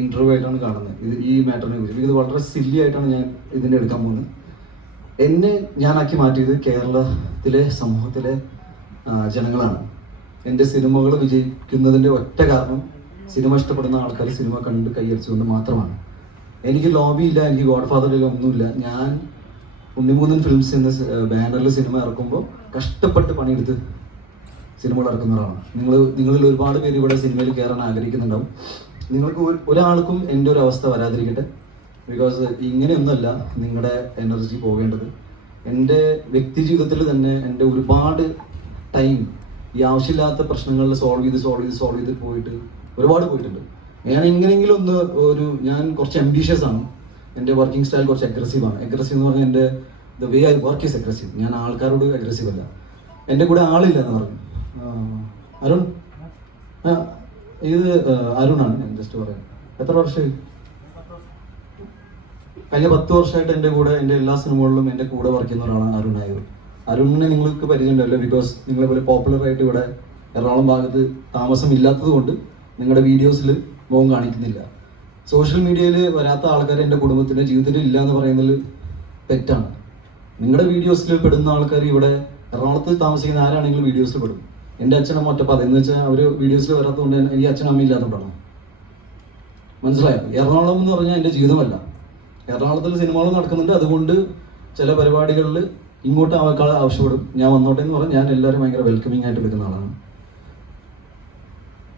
ഇൻ്റർവ്യൂ ആയിട്ടാണ് കാണുന്നത് ഈ മാറ്ററിനെ കുറിച്ച്. ഇത് വളരെ സില്ലി ആയിട്ടാണ് ഞാൻ ഇതിനെ എടുക്കാൻ പോകുന്നത്. എന്നെ ഞാനാക്കി മാറ്റിയത് കേരളത്തിലെ സമൂഹത്തിലെ ജനങ്ങളാണ്. എൻ്റെ സിനിമകൾ വിജയിക്കുന്നതിൻ്റെ ഒറ്റ കാരണം സിനിമ ഇഷ്ടപ്പെടുന്ന ആൾക്കാർ സിനിമ കണ്ട് കൈയടിച്ചുകൊണ്ട് മാത്രമാണ്. എനിക്ക് ലോബിയില്ല, എനിക്ക് ഗോഡ് ഫാദറില്ല, ഒന്നുമില്ല. ഞാൻ ഉണ്ണിമൂന്നൻ ഫിലിംസ് എന്ന ബാനറിൽ സിനിമ ഇറക്കുമ്പോൾ കഷ്ടപ്പെട്ട് പണിയെടുത്ത് സിനിമകൾ ഇറക്കുന്ന ഒരാളാണ്. നിങ്ങളിൽ ഒരുപാട് പേര് ഇവിടെ സിനിമയിൽ കയറാൻ ആഗ്രഹിക്കുന്നുണ്ടാവും. നിങ്ങൾക്ക് ഒരാൾക്കും എൻ്റെ ഒരു അവസ്ഥ വരാതിരിക്കട്ടെ. ബിക്കോസ് ഇങ്ങനെയൊന്നുമല്ല നിങ്ങളുടെ എനർജി പോകേണ്ടത്. എൻ്റെ വ്യക്തി ജീവിതത്തിൽ തന്നെ എൻ്റെ ഒരുപാട് ടൈം ഈ ആവശ്യമില്ലാത്ത പ്രശ്നങ്ങളിൽ സോൾവ് ചെയ്ത് ഒരുപാട് പോയിട്ടുണ്ട്. ഞാൻ എങ്ങനെയെങ്കിലും ഞാൻ കുറച്ച് അംബീഷ്യസ് ആണ്. എൻ്റെ വർക്കിംഗ് സ്റ്റൈൽ കുറച്ച് അഗ്രസീവാണ്. അഗ്രസീവ് എന്ന് പറഞ്ഞാൽ എൻ്റെ the way I work is aggressive. ഞാൻ ആൾക്കാരോട് അഗ്രസീവ് അല്ല. എൻ്റെ കൂടെ ആളില്ല എന്ന് പറഞ്ഞു. അരുൺ, ഇത് അരുണാണ്. ഞാൻ ജസ്റ്റ് പറയാം. എത്ര വർഷമായി? കഴിഞ്ഞ 10 വർഷമായിട്ട് എൻ്റെ കൂടെ എൻ്റെ എല്ലാ സിനിമകളിലും എൻ്റെ കൂടെ വർക്ക് ചെയ്യുന്ന ഒരാളാണ് അരുൺ നായർ. അരുണിനെ നിങ്ങൾക്ക് പരിചയമുണ്ടല്ലോ. ബിക്കോസ് നിങ്ങളെപ്പോലെ പോപ്പുലറായിട്ട് ഇവിടെ എറണാകുളം ഭാഗത്ത് താമസം ഇല്ലാത്തത് കൊണ്ട് നിങ്ങളുടെ വീഡിയോസിൽ മുഖം കാണിക്കുന്നില്ല. സോഷ്യൽ മീഡിയയിൽ വരാത്ത ആൾക്കാർ എൻ്റെ കുടുംബത്തിൻ്റെ ജീവിതത്തിൽ ഇല്ല എന്ന് പറയുന്നതിൽ തെറ്റാണ്. നിങ്ങളുടെ വീഡിയോസിൽ പെടുന്ന ആൾക്കാർ ഇവിടെ എറണാകുളത്ത് താമസിക്കുന്ന ആരാണെങ്കിലും വീഡിയോസിൽ പെടും. എൻ്റെ അച്ഛനമ്മ ഒറ്റപ്പാത എന്ന് വെച്ചാൽ അവർ വീഡിയോസിൽ വരാത്തതുകൊണ്ട് എനിക്ക് അച്ഛനമ്മ ഇല്ലാത്തതുകൊണ്ടാണ്. മനസ്സിലായോ? എറണാകുളം എന്ന് പറഞ്ഞാൽ എൻ്റെ ജീവിതമല്ല. എറണാകുളത്തിൽ സിനിമകൾ നടക്കുന്നുണ്ട്, അതുകൊണ്ട് ചില പരിപാടികളിൽ ഇങ്ങോട്ട് ആൾക്കാർ ആവശ്യപ്പെടും. ഞാൻ വന്നോട്ടെ എന്ന് പറഞ്ഞാൽ ഞാൻ എല്ലാവരും ഭയങ്കര വെൽക്കമിങ് ആയിട്ട് എടുക്കുന്ന ആളാണ്.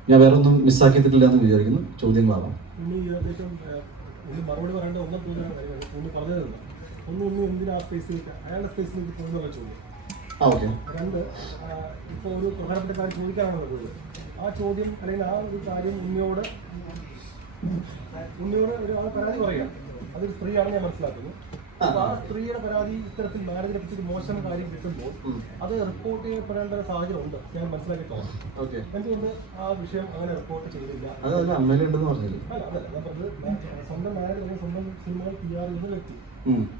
ഞാൻ വേറെ ഒന്നും മിസ്സാക്കിയിട്ടില്ല എന്ന് വിചാരിക്കുന്നു. ചോദ്യങ്ങളാവാം. ഓക്കെ. ഇപ്പോൾ ഒരു പ്രധാനപ്പെട്ട കാര്യം ചോദിക്കാനാണ് വരുന്നത്. ആ ചോദ്യം അല്ലെങ്കിൽ ആ ഒരു കാര്യം ഉണ്ണിയോട് ഒരാൾ പരാതി പറയുക. അതൊരു സ്ത്രീയാണ് ഞാൻ മനസ്സിലാക്കുന്നു. അപ്പോൾ ആ സ്ത്രീയുടെ പരാതി ഇത്തരത്തിൽ മാരേജിനെ പറ്റി മോശം കാര്യം കിട്ടുമ്പോൾ അത് റിപ്പോർട്ട് ചെയ്യപ്പെടേണ്ട ഒരു സാഹചര്യം ഉണ്ട് ഞാൻ മനസ്സിലാക്കിയിട്ടുണ്ട്. എന്തുകൊണ്ട് ആ വിഷയം അങ്ങനെ റിപ്പോർട്ട് ചെയ്തില്ല? അതല്ല, അമ്മയിലുണ്ടെന്ന് പറഞ്ഞില്ല. അതല്ല ഞാൻ പറഞ്ഞത്, സ്വന്തം മാരേജ് അല്ലെങ്കിൽ സ്വന്തം സിനിമകൾ PR ചെയ്യുന്ന വ്യക്തി,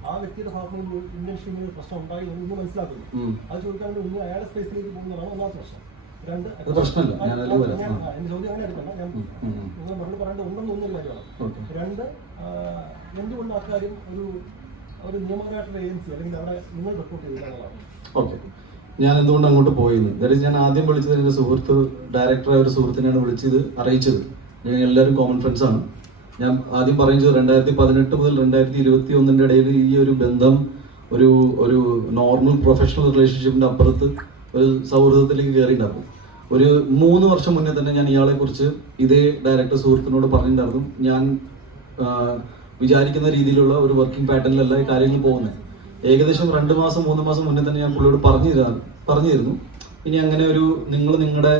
ആ വ്യക്തിയുടെ ഭാഗത്ത് ഇന്ത്യൻ സിനിമയിൽ പ്രശ്നം ഉണ്ടായി എന്ന് മനസ്സിലാക്കുന്നു. അത് ചോദിക്കാണ്ട് അയാളുടെ സ്പേസിലേക്ക് പോകുന്നതാണ് ഒന്നാമത്തെ പ്രശ്നം. രണ്ട് അത് പ്രശ്നമില്ല, ഞാൻ അതിൽ വരാം. എന്റെ ചോദ്യം അങ്ങനെ എടുക്കണം. ഞാൻ നിങ്ങൾ മറുപടി പറയേണ്ട ഉണ്ടെന്ന് തോന്നിയൊരു കാര്യമാണ്. രണ്ട്, എന്തുകൊണ്ട് അക്കാര്യം ഒരു നിയമപരമായിട്ടുള്ള ഏജൻസി അല്ലെങ്കിൽ അവിടെ നിങ്ങൾ റിപ്പോർട്ട് ചെയ്തിട്ടുള്ളതാണ്? ഓക്കെ, ഞാൻ എന്തുകൊണ്ട് അങ്ങോട്ട് പോയിരുന്നു, ദാറ്റ് ഞാൻ ആദ്യം വിളിച്ചത് എൻ്റെ സുഹൃത്ത്, ഡയറക്ടറായ ഒരു സുഹൃത്തിനെയാണ് വിളിച്ചത്, അറിയിച്ചത്. ഞങ്ങൾ എല്ലാവരും കോമൺ ഫ്രണ്ട്സ് ആണ്. ഞാൻ ആദ്യം പറയുന്നത് 2018 മുതൽ 2021 ഇടയിൽ ഈ ഒരു ബന്ധം ഒരു നോർമൽ പ്രൊഫഷണൽ റിലേഷൻഷിപ്പിൻ്റെ അപ്പുറത്ത് ഒരു സൗഹൃദത്തിലേക്ക് കയറിയിട്ടുണ്ടായിരുന്നു. ഒരു 3 വർഷം മുന്നേ തന്നെ ഞാൻ ഇയാളെ കുറിച്ച് ഇതേ ഡയറക്ടർ സുഹൃത്തിനോട് പറഞ്ഞിട്ടുണ്ടായിരുന്നു. ഞാൻ വിചാരിക്കുന്ന രീതിയിലുള്ള ഒരു വർക്കിംഗ് പാറ്റേണിലല്ല ഈ കാര്യങ്ങൾ പോകുന്നത്. ഏകദേശം 2 മാസം 3 മാസം മുന്നേ തന്നെ ഞാൻ പുള്ളിയോട് പറഞ്ഞിരുന്നു, ഇനി അങ്ങനെ നിങ്ങൾ നിങ്ങളുടെ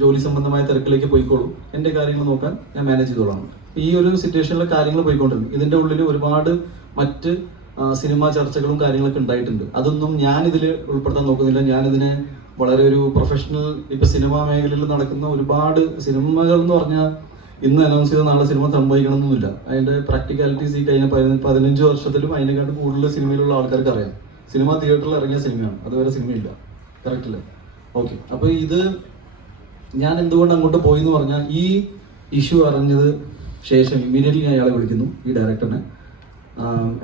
ജോലി സംബന്ധമായ തിരക്കിലേക്ക് പോയിക്കോളൂ, എൻ്റെ കാര്യങ്ങൾ നോക്കാൻ ഞാൻ മാനേജ് ചെയ്തോളാം. ഈ ഒരു സിറ്റുവേഷനിലെ കാര്യങ്ങൾ പോയിക്കൊണ്ടിരുന്നു. ഇതിൻ്റെ ഉള്ളിൽ ഒരുപാട് മറ്റ് സിനിമാ ചർച്ചകളും കാര്യങ്ങളൊക്കെ ഉണ്ടായിട്ടുണ്ട്. അതൊന്നും ഞാനിതിൽ ഉൾപ്പെടുത്താൻ നോക്കുന്നില്ല. ഞാനിതിനെ വളരെ ഒരു പ്രൊഫഷണൽ, ഇപ്പം സിനിമാ മേഖലയിൽ നടക്കുന്ന ഒരുപാട് സിനിമകൾ എന്ന് പറഞ്ഞാൽ ഇന്ന് അനൗൺസ് ചെയ്ത നാളെ സിനിമ സംഭവിക്കണമെന്നൊന്നുമില്ല. അതിൻ്റെ പ്രാക്ടിക്കാലിറ്റീസ് ഈ കഴിഞ്ഞ 15 വർഷത്തിലും അതിനെക്കാട്ട് കൂടുതൽ സിനിമയിലുള്ള ആൾക്കാർക്ക് അറിയാം. സിനിമ തിയേറ്ററിൽ ഇറങ്ങിയ സിനിമയാണ്, അതുവരെ സിനിമയില്ല. കറക്റ്റില്ല? ഓക്കെ, അപ്പോൾ ഇത് ഞാൻ എന്തുകൊണ്ട് അങ്ങോട്ട് പോയി എന്ന് പറഞ്ഞാൽ, ഈ ഇഷ്യൂ അറിഞ്ഞത് ശേഷം ഇമ്മീഡിയറ്റ്ലി ഞാൻ അയാളെ വിളിക്കുന്നു, ഈ ഡയറക്ടറിനെ.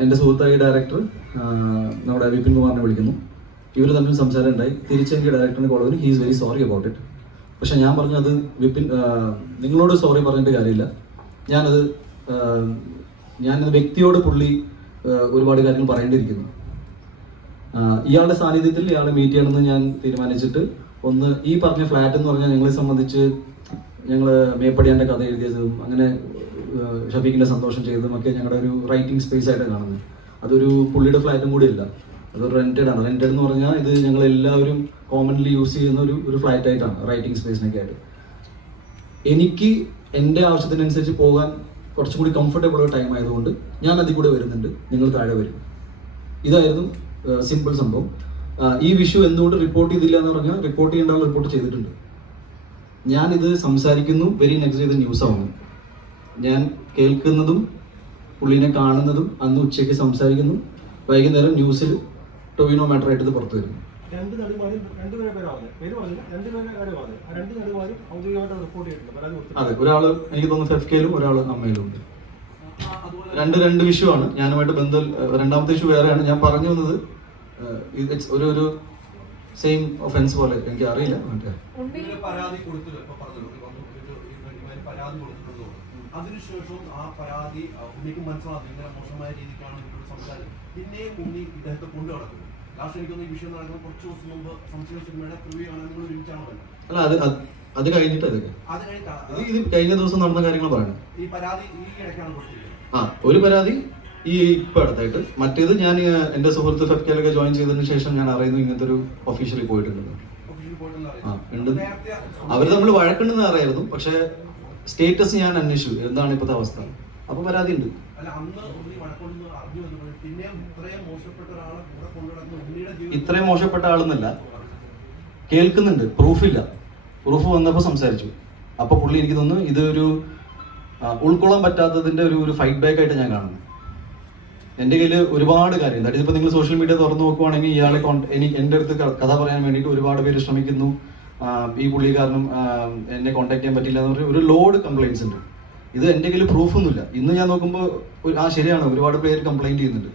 എൻ്റെ സുഹൃത്തായ ഡയറക്ടർ നമ്മുടെ വിപിൻ കുമാറിനെ വിളിക്കുന്നു. ഇവർ തമ്മിൽ സംസാരം ഉണ്ടായി. തിരിച്ചെനിക്ക് ഡയറക്ടറിനെ കോൾ വരും, he is very sorry about it. പക്ഷെ ഞാൻ പറഞ്ഞു, അത് വിപിൻ, നിങ്ങളോട് സോറി പറഞ്ഞിട്ട് കാര്യമില്ല. ഞാനത് വ്യക്തിയോട് പുള്ളി ഒരുപാട് കാര്യങ്ങൾ പറയേണ്ടിയിരിക്കുന്നു. ഇയാളുടെ സാന്നിധ്യത്തിൽ ഇയാളെ മീറ്റ് ചെയ്യണമെന്ന് ഞാൻ തീരുമാനിച്ചിട്ട്, ഒന്ന് ഈ പറഞ്ഞ ഫ്ലാറ്റ് എന്ന് പറഞ്ഞാൽ ഞങ്ങളെ സംബന്ധിച്ച് ഞങ്ങൾ മേപ്പടിയാൻ്റെ കഥ എഴുതിയതും അങ്ങനെ ഷഫീഖിൻ്റെ സന്തോഷം ചെയ്തതും ഒക്കെ ഞങ്ങളുടെ ഒരു റൈറ്റിംഗ് സ്പേസ് ആയിട്ട് കാണുന്നത്. അതൊരു പുള്ളിയുടെ ഫ്ലാറ്റും കൂടി ഇല്ല, അതൊരു റെൻറ്റഡ് ആണ്. റെൻറ്റഡ് എന്ന് പറഞ്ഞാൽ ഇത് ഞങ്ങളെല്ലാവരും കോമൺലി യൂസ് ചെയ്യുന്ന ഒരു ഫ്ലാറ്റ് ആയിട്ടാണ്, റൈറ്റിംഗ് സ്പേസിനൊക്കെ ആയിട്ട്. എനിക്ക് എൻ്റെ ആവശ്യത്തിനനുസരിച്ച് പോകാൻ കുറച്ചും കൂടി കംഫർട്ടബിൾ ഉള്ള ടൈം ആയതുകൊണ്ട് ഞാൻ അതിൽ കൂടെ വരുന്നുണ്ട്, നിങ്ങൾ താഴെ വരും. ഇതായിരുന്നു സിമ്പിൾ സംഭവം. ഈ വിഷു എന്തുകൊണ്ട് റിപ്പോർട്ട് ചെയ്തില്ല എന്ന് പറഞ്ഞാൽ, റിപ്പോർട്ട് ചെയ്യേണ്ട ആൾ റിപ്പോർട്ട് ചെയ്തിട്ടുണ്ട്. ഞാനിത് സംസാരിക്കുന്നു, വെരി നെക്സ്റ്റ് ഇത് ന്യൂസ് ആവുന്നു. ഞാൻ കേൾക്കുന്നതും പുള്ളിനെ കാണുന്നതും അന്ന് ഉച്ചയ്ക്ക് സംസാരിക്കുന്നു, വൈകുന്നേരം ന്യൂസിൽ ടൊവിനോ മാറ്റർ ആയിട്ട് ഇത് പുറത്തു വരുന്നു. അതെ, ഒരാള് എനിക്ക് തോന്നുന്നു FK-യിലും ഒരാൾ അമ്മയിലും ഉണ്ട്. രണ്ട് വിഷു ആണ്. ഞാനുമായിട്ട് ബന്ധം, രണ്ടാമത്തെ ഇഷ്യൂ വേറെയാണ്. ഞാൻ പറഞ്ഞു വന്നത് ഒരു സെയിം ഒഫൻസ് പോലെ, എനിക്ക് അറിയില്ല. അതിനുശേഷം ആ പരാതി ഉണ്ണിക്ക് മനസ്സിലാക്കി ഇങ്ങനെ മോശമായ രീതിക്കാണ് സംസാരം, പിന്നെയും ഉണ്ണി ഇദ്ദേഹത്തെ കൊണ്ടു നടക്കുന്നു. ലാസ്റ്റ് എനിക്കൊന്ന് ഈ വിഷയം നടക്കുമ്പോൾ കുറച്ച് ദിവസം മുമ്പ് സംശയ സിനിമയുടെ പ്രിവ്യൂ ആണ് നിങ്ങൾ ഒരുമിച്ചാണോ? അല്ല, അത് കഴിഞ്ഞിട്ട് ഇത് കഴിഞ്ഞ ദിവസം നടന്ന കാര്യങ്ങൾ പറയണം. ഈ പരാതി ഈ ഇടയ്ക്കാണ് കൊടുത്തിരിക്കുന്നത്. ഒരു പരാതി ഈ ഇപ്പൊ അടുത്തായിട്ട്, മറ്റേത് ഞാൻ എന്റെ സുഹൃത്ത് FK-ലൊക്കെ ജോയിൻ ചെയ്തതിന് ശേഷം ഞാൻ അറിയുന്നു ഇങ്ങനത്തെ ഒരു ഒഫീഷ്യലി പോയിട്ടുണ്ട്. അവർ തമ്മിൽ വഴക്കുണ്ടെന്ന് അറിയായിരുന്നു, പക്ഷെ സ്റ്റേറ്റസ് ഞാൻ അന്വേഷിച്ചു എന്താണ് ഇപ്പോഴത്തെ അവസ്ഥ. അപ്പൊ പരാതി ഉണ്ട്. ഇത്രയും മോശപ്പെട്ട ആളെന്നല്ല, കേൾക്കുന്നുണ്ട്, പ്രൂഫില്ല. പ്രൂഫ് വന്നപ്പോൾ സംസാരിച്ചു. അപ്പൊ പുള്ളി എനിക്ക് തോന്നുന്നു ഇതൊരു ഉൾക്കൊള്ളാൻ പറ്റാത്തതിന്റെ ഒരു ഫൈറ്റ് ബാക്ക് ആയിട്ട് ഞാൻ കാണുന്നു. എൻ്റെ കയ്യിൽ ഒരുപാട് കാര്യം, അതായത് ഇപ്പോൾ നിങ്ങൾ സോഷ്യൽ മീഡിയ തുറന്നു നോക്കുവാണെങ്കിൽ ഇയാളെ എൻ്റെ അടുത്ത് കഥ പറയാൻ വേണ്ടിയിട്ട് ഒരുപാട് പേര് ശ്രമിക്കുന്നു. ഈ പുള്ളിക്കാരനും എന്നെ കോൺടാക്ട് ചെയ്യാൻ പറ്റില്ല എന്ന് പറഞ്ഞാൽ ഒരു ലോഡ് കംപ്ലയിൻസ് ഉണ്ട്. ഇത് എൻ്റെ കയ്യിൽ പ്രൂഫൊന്നുമില്ല. ഇന്ന് ഞാൻ നോക്കുമ്പോൾ ശരിയാണ്, ഒരുപാട് പേര് കംപ്ലയിൻറ്റ് ചെയ്യുന്നുണ്ട്.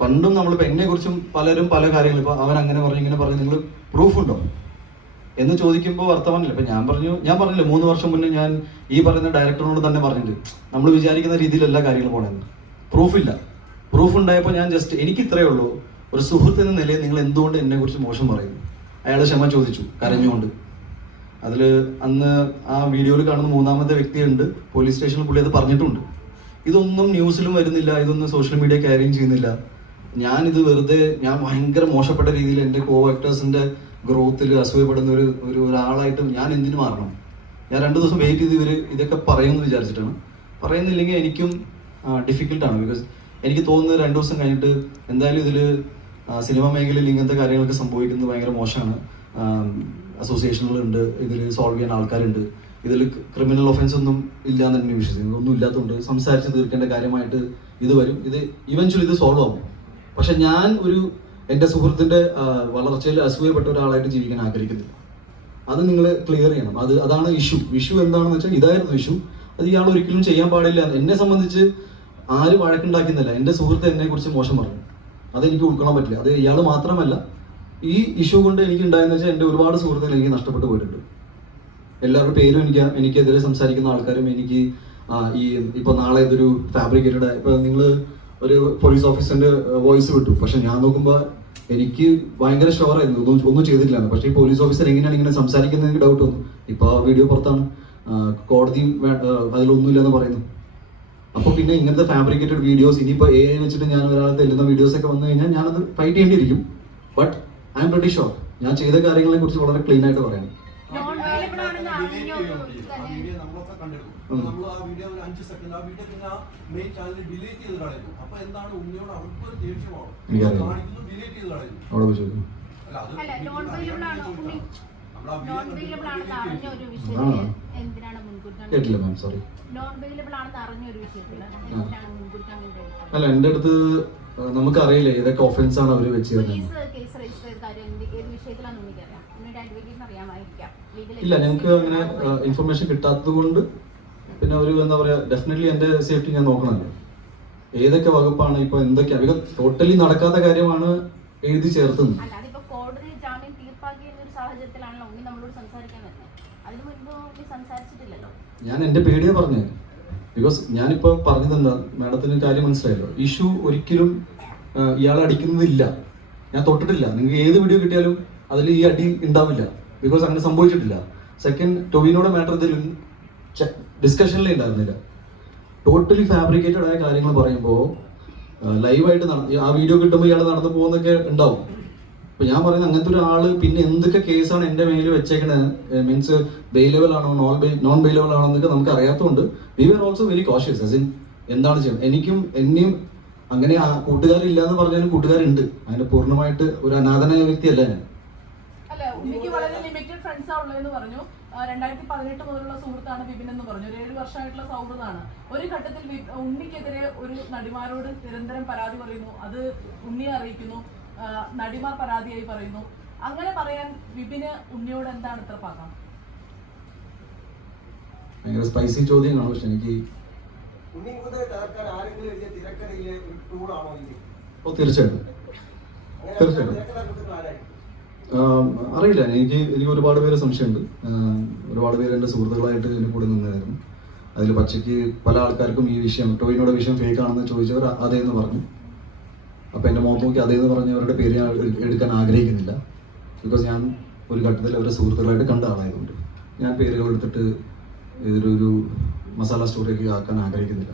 പണ്ടും നമ്മളിപ്പോൾ എന്നെക്കുറിച്ചും പലരും പല കാര്യങ്ങൾ, ഇപ്പോൾ അവൻ അങ്ങനെ പറഞ്ഞു ഇങ്ങനെ പറഞ്ഞു, നിങ്ങൾ പ്രൂഫുണ്ടോ എന്ന് ചോദിക്കുമ്പോൾ വർത്തമാനമില്ല. ഇപ്പം ഞാൻ പറഞ്ഞില്ല 3 വർഷം മുന്നേ ഞാൻ ഈ പറയുന്ന ഡയറക്ടറിനോട് തന്നെ പറഞ്ഞിട്ടുണ്ട്, നമ്മൾ വിചാരിക്കുന്ന രീതിയിലല്ല കാര്യങ്ങൾ പോകണമെന്ന്. പ്രൂഫില്ല. പ്രൂഫ് ഉണ്ടായപ്പോൾ ഞാൻ ജസ്റ്റ്, എനിക്ക് ഇത്രയേ ഉള്ളൂ, ഒരു സുഹൃത്ത് എന്ന നിലയിൽ നിങ്ങൾ എന്തുകൊണ്ട് എന്നെക്കുറിച്ച് മോശം പറയുന്നു? അയാൾ ക്ഷമ ചോദിച്ചു കരഞ്ഞുകൊണ്ട്. അതിൽ അന്ന് ആ വീഡിയോയിൽ കാണുന്ന 3ാമത്തെ വ്യക്തിയുണ്ട്, പോലീസ് സ്റ്റേഷനിൽ പുള്ളി അത് പറഞ്ഞിട്ടുണ്ട്. ഇതൊന്നും ന്യൂസിലും വരുന്നില്ല, ഇതൊന്നും സോഷ്യൽ മീഡിയ ക്യാരിയും ചെയ്യുന്നില്ല. ഞാനിത് വെറുതെ, ഞാൻ ഭയങ്കര മോശപ്പെട്ട രീതിയിൽ എൻ്റെ കോ ആക്ടേഴ്സിൻ്റെ ഗ്രോത്തിൽ അസൂയപ്പെടുന്ന ഒരാളായിട്ട് ഞാൻ എന്തിനു മാറണം? ഞാൻ 2 ദിവസം വെയിറ്റ് ചെയ്ത് ഇതൊക്കെ പറയുമെന്ന് വിചാരിച്ചിട്ടാണ്. പറയുന്നില്ലെങ്കിൽ എനിക്കും ഡിഫിക്കൽട്ടാണ്. ബിക്കോസ് എനിക്ക് തോന്നുന്നത് 2 ദിവസം കഴിഞ്ഞിട്ട് എന്തായാലും ഇതിൽ സിനിമ മേഖലയിൽ ഇങ്ങനത്തെ കാര്യങ്ങളൊക്കെ സംഭവിക്കുന്നത് ഭയങ്കര മോശമാണ്. അസോസിയേഷനുകളുണ്ട്, ഇതിൽ സോൾവ് ചെയ്യാൻ ആൾക്കാരുണ്ട്, ഇതിൽ ക്രിമിനൽ ഒഫൻസ് ഒന്നും ഇല്ല എന്ന് തന്നെ വിശ്വസിക്കുന്നു. ഒന്നും ഇല്ലാത്തതുകൊണ്ട് സംസാരിച്ച് തീർക്കേണ്ട കാര്യമായിട്ട് ഇത് വരും. ഇത് ഇവൻച്വലി ഇത് സോൾവ് ആവും. പക്ഷെ ഞാൻ എൻ്റെ സുഹൃത്തിൻ്റെ വളർച്ചയിൽ അസൂയപ്പെട്ട ഒരാളായിട്ട് ജീവിക്കാൻ ആഗ്രഹിക്കുന്നില്ല. അത് നിങ്ങൾ ക്ലിയർ ചെയ്യണം. അതാണ് ഇഷ്യൂ എന്താണെന്ന് വെച്ചാൽ ഇതായിരുന്നു ഇഷ്യൂ. അത് ഇയാൾ ഒരിക്കലും ചെയ്യാൻ പാടില്ല. എന്നെ സംബന്ധിച്ച് ആര് വഴക്കുണ്ടാക്കുന്നില്ല. എൻ്റെ സുഹൃത്ത് എന്നെ കുറിച്ച് മോശം പറഞ്ഞു, അതെനിക്ക് ഉൾക്കൊള്ളാൻ പറ്റില്ല. അത് ഇയാൾ മാത്രമല്ല, ഈ ഇഷ്യൂ കൊണ്ട് എനിക്ക് ഉണ്ടായെന്ന് വെച്ചാൽ എൻ്റെ ഒരുപാട് സുഹൃത്തുക്കൾ എനിക്ക് നഷ്ടപ്പെട്ടു പോയിട്ടുണ്ട്. എല്ലാവരുടെ പേരും എനിക്കെതിരെ സംസാരിക്കുന്ന ആൾക്കാരും എനിക്ക് ഈ ഇപ്പോൾ നാളെ ഇതൊരു ഫാബ്രിക്കേറ്റഡ്, ഇപ്പോൾ നിങ്ങൾ ഒരു പോലീസ് ഓഫീസറിൻ്റെ വോയിസ് വിട്ടു, പക്ഷെ ഞാൻ നോക്കുമ്പോൾ എനിക്ക് ഭയങ്കര ഷുവറായിരുന്നു ഒന്നും ചെയ്തിട്ടില്ല. പക്ഷേ ഈ പോലീസ് ഓഫീസർ എങ്ങനെയാണ് ഇങ്ങനെ സംസാരിക്കുന്നത് എനിക്ക് ഡൗട്ട് വന്നു. ഇപ്പോൾ ആ വീഡിയോ പുറത്താണ്, കോടതിയും അതിലൊന്നുമില്ലെന്ന് പറയുന്നു. അപ്പോൾ പിന്നെ ഇങ്ങനത്തെ ഫാബ്രിക്കേറ്റഡ് വീഡിയോസ് ഇനിയിപ്പോൾ AI വെച്ചിട്ട് ഞാൻ ഒരാളെ തെല്ലുന്ന വീഡിയോസൊക്കെ വന്നു കഴിഞ്ഞാൽ ഞാനത് ഫൈറ്റ് ചെയ്യേണ്ടിയിരിക്കും. But I am pretty sure ഞാൻ ചെയ്ത കാര്യങ്ങളെ കുറിച്ച് വളരെ ക്ലീൻ ആയിട്ട് പറയണം. നമ്മളൊക്കെ കണ്ടിരുന്നു. നമ്മൾ ആ വീഡിയോ ഒരു 5 സെക്കൻഡ് ആ വീഡിയോ പിന്നെ മെയിൻ ചാനലിൽ ഡിലീറ്റ് ചെയ്ത് കളയുന്നു. അപ്പൊ എന്താണ് ഉണ്ണിയോട് അവർക്കൊരു ദേഷ്യമാണ് കാണിക്കുന്നു, ഡിലീറ്റ് ചെയ്ത് കളയുന്നു. അവിടെ ചോദിക്കുന്നു കേട്ടില്ല മാം, സോറി. അല്ല, എൻ്റെ അടുത്ത് നമുക്കറിയില്ല ഏതൊക്കെ ഒഫൻസ് ആണ് അവർ വെച്ച് തരുന്നത്. ഇല്ല, ഞങ്ങൾക്ക് അങ്ങനെ ഇൻഫർമേഷൻ കിട്ടാത്തത് കൊണ്ട് പിന്നെ ഒരു എന്താ പറയുക, ഡെഫിനറ്റ്ലി എൻ്റെ സേഫ്റ്റി ഞാൻ നോക്കണമല്ലോ. ഏതൊക്കെ വകുപ്പാണ് ഇപ്പോൾ എന്തൊക്കെയാണ്, ഇത് ടോട്ടലി നടക്കാത്ത കാര്യമാണ് എഴുതി ചേർത്തുന്നത്. ഞാൻ എൻ്റെ പേടിയാ പറഞ്ഞത്. ബിക്കോസ് ഞാനിപ്പോൾ പറഞ്ഞത് എന്താ, മാഡത്തിന് കാര്യം മനസ്സിലായല്ലോ. ഇഷ്യൂ ഒരിക്കലും ഇയാളെ അടിക്കുന്നതില്ല, ഞാൻ തൊട്ടിട്ടില്ല. നിങ്ങൾക്ക് ഏത് വീഡിയോ കിട്ടിയാലും അതിൽ ഈ അടി ഉണ്ടാവില്ല, ബിക്കോസ് അങ്ങനെ സംഭവിച്ചിട്ടില്ല. സെക്കൻഡ്, ടൊവിനോയുടെ മാറ്റർ ഇതിൽ ഡിസ്കഷനിലേ ഉണ്ടായിരുന്നില്ല. ടോട്ടലി ഫാബ്രിക്കേറ്റഡ് ആയ കാര്യങ്ങൾ പറയുമ്പോൾ ലൈവായിട്ട് ആ വീഡിയോ കിട്ടുമ്പോൾ ഇയാൾ നടന്നു പോകുന്നൊക്കെ ഉണ്ടാവും. ഇപ്പൊ ഞാൻ പറയുന്നത് അങ്ങനത്തെ ഒരാള് പിന്നെ എന്തൊക്കെ കേസാണ് എൻ്റെ മേലിൽ വെച്ചേക്കണത്, മീൻസ് ബെയിലബിൾ ആണോ നോൺ ബെയിലബിൾ ആണോ എന്നൊക്കെ നമുക്ക് അറിയാത്തതുകൊണ്ട് we are also very cautious. As in എന്താണ് ചെയ്യുന്നത്. എന്നെയും അങ്ങനെ കൂട്ടുകാരില്ല എന്ന് പറഞ്ഞാലും കൂട്ടുകാരുണ്ട്. അതിന് പൂർണ്ണമായിട്ട് ഒരു അനാഥനായ വ്യക്തിയല്ല ഞാൻ. അല്ല, ഉണ്ണിക്ക് വളരെ ലിമിറ്റഡ് ഫ്രണ്ട്സാ ഉള്ളതെന്ന് പറഞ്ഞു. 2018 മുതലുള്ള സുഹൃത്താണ് വിപിൻ എന്ന് പറഞ്ഞു. ഒരു 7 വർഷമായിട്ടുള്ള സൗഹൃദമാണ്. ഒരു ഘട്ടത്തിൽ ഉണ്ണിക്കെതിരെ ഒരു നടിമാരോട് നിരന്തരം പരാതി പറയുന്നു, അത് ഉണ്ണിയെ അറിയിക്കുന്നു, നടിമാർ പരാതിയായി പറയുന്നു. അങ്ങനെ പറയാൻ വിപിന് ഉണ്ണിയോട് എന്താണ് ഇത്ര പാകം? ഭയങ്കര സ്പൈസി ചോദ്യങ്ങളാണ്. പക്ഷെ എനിക്ക് തീർച്ചയായിട്ടും അറിയില്ല. എനിക്ക് ഒരുപാട് പേര് സംശയമുണ്ട്. ഒരുപാട് പേര് എൻ്റെ സുഹൃത്തുക്കളായിട്ട് എൻ്റെ കൂടെ നിന്നായിരുന്നു. അതിൽ പച്ചയ്ക്ക് പല ആൾക്കാർക്കും ഈ വിഷയം, ടോവിനോയുടെ വിഷയം ഫേക്ക് ആണെന്ന് ചോദിച്ചവർ അതേന്ന് പറഞ്ഞു. അപ്പോൾ എൻ്റെ മുഖത്ത് നോക്കി അതേന്ന് പറഞ്ഞവരുടെ പേര് ഞാൻ എടുക്കാൻ ആഗ്രഹിക്കുന്നില്ല. ബിക്കോസ് ഞാൻ ഒരു ഘട്ടത്തിൽ അവരുടെ സുഹൃത്തുക്കളായിട്ട് കണ്ട ആളായതുകൊണ്ട് ഞാൻ പേരുകൾ എടുത്തിട്ട് ഇതൊരു മസാല സ്റ്റോറിയൊക്കെ ആക്കാൻ ആഗ്രഹിക്കുന്നില്ല.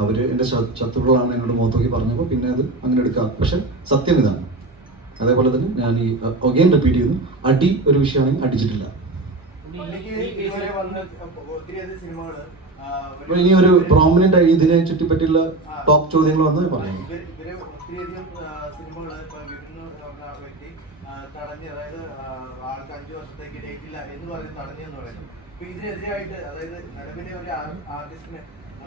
അവർ എൻ്റെ ശത്രുക്കളാണ് എന്നോട് മുഖത്ത് നോക്കി പറഞ്ഞപ്പോൾ പിന്നെ അത് അങ്ങനെ എടുക്കാം. പക്ഷെ സത്യം ഇതാണ്. അതേപോലെ തന്നെ ഞാൻ ഈ ഒഗെയിൻ റിപ്പീറ്റ് ചെയ്യുന്നു, അടി ഒരു വിഷയമാണെങ്കിൽ അടിച്ചിട്ടില്ല. ഇനി ഒരു പ്രോമിനന്റ് ആയി ഇതിനെ ചുറ്റിപ്പറ്റിയുള്ള ടോപ്പ് ചോദ്യങ്ങൾ വന്ന് പറയാം. ഇതിനെതിരായിട്ട്, അതായത് നിലവിലെ ഒരു ആർട്ടിസ്റ്റിന്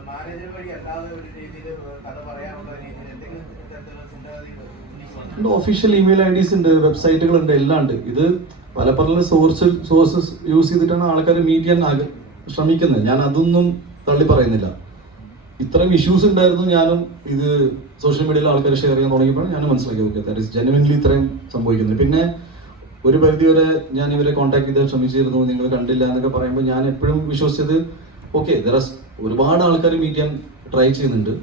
മാനേജർ വഴി അല്ലാതെ ഒരു രീതിയിൽ കഥ പറയാനുള്ള രീതിയിൽ എന്തെങ്കിലും തരത്തിലുള്ള ചിന്താഗതി? ഒഫീഷ്യൽ ഇമെയിൽ IDs ഉണ്ട്, വെബ്സൈറ്റുകളുണ്ട്, എല്ലാം ഉണ്ട്. ഇത് പല സോഴ്സസ് യൂസ് ചെയ്തിട്ടാണ് ആൾക്കാർ മീറ്റ് ചെയ്യാൻ ശ്രമിക്കുന്നത്. ഞാൻ അതൊന്നും തള്ളി പറയുന്നില്ല. ഇത്തരം ഇഷ്യൂസ് ഉണ്ടായിരുന്നു. ഞാനും ഇത് സോഷ്യൽ മീഡിയയിൽ ആൾക്കാർ ഷെയർ ചെയ്യാൻ തുടങ്ങിയപ്പോൾ ഞാൻ മനസ്സിലാക്കി, ഓക്കെ, ദാറ്റ് ഈസ് ജെനുവിൻലി ഇത്രയും സംഭവിക്കുന്നത്. പിന്നെ ഒരു പരിധി വരെ ഞാൻ ഇവരെ കോൺടാക്ട് ചെയ്ത് ശ്രമിച്ചിരുന്നു, നിങ്ങൾ കണ്ടില്ല എന്നൊക്കെ പറയുമ്പോൾ ഞാൻ എപ്പോഴും വിശ്വസിച്ചത്, ഓക്കെ, ഒരുപാട് ആൾക്കാർ മീറ്റ് ചെയ്യാൻ ട്രൈ ചെയ്യുന്നുണ്ട്.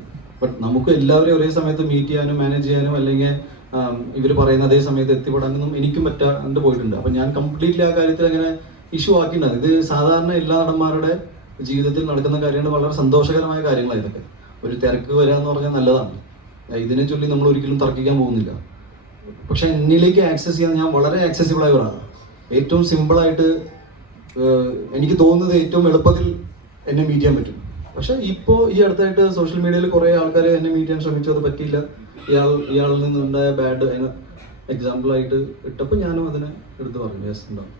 ബട്ട് നമുക്ക് എല്ലാവരെയും ഒരേ സമയത്ത് മീറ്റ് ചെയ്യാനും മാനേജ് ചെയ്യാനും അല്ലെങ്കിൽ ഇവർ പറയുന്ന അതേ സമയത്ത് എത്തിപ്പെടാനൊന്നും എനിക്കും പറ്റാണ്ട് പോയിട്ടുണ്ട്. അപ്പം ഞാൻ കംപ്ലീറ്റ്ലി ആ കാര്യത്തിൽ അങ്ങനെ ഇഷ്യൂ ആക്കിയിട്ടുണ്ട്. ഇത് സാധാരണ എല്ലാ നടന്മാരുടെ ജീവിതത്തിൽ നടക്കുന്ന കാര്യങ്ങൾ, വളരെ സന്തോഷകരമായ കാര്യങ്ങളാണ് ഇതൊക്കെ. ഒരു തിരക്ക് വരിക എന്ന് പറഞ്ഞാൽ നല്ലതാണ്. ഇതിനെ ചൊല്ലി നമ്മൾ ഒരിക്കലും തർക്കിക്കാൻ പോകുന്നില്ല. പക്ഷെ എന്നിലേക്ക് ആക്സസ് ചെയ്യാൻ ഞാൻ വളരെ ആക്സസിബിൾ ആയ ഒരാളാണ്. ഏറ്റവും സിമ്പിളായിട്ട് എനിക്ക് തോന്നുന്നത് ഏറ്റവും എളുപ്പത്തിൽ എന്നെ മീറ്റ് ചെയ്യാൻ പറ്റും. പക്ഷെ ഇപ്പോൾ ഈ അടുത്തായിട്ട് സോഷ്യൽ മീഡിയയിൽ കുറേ ആൾക്കാർ എന്നെ മീറ്റ് ചെയ്യാൻ ശ്രമിച്ചു, അത് പറ്റിയില്ല. ഇയാളിൽ നിന്നുണ്ടായ ബാഡ് എക്സാമ്പിളായിട്ട് ഇട്ടപ്പോൾ ഞാനും അതിനെ എടുത്ത് പറഞ്ഞു. യെസ്, ഉണ്ടാവും.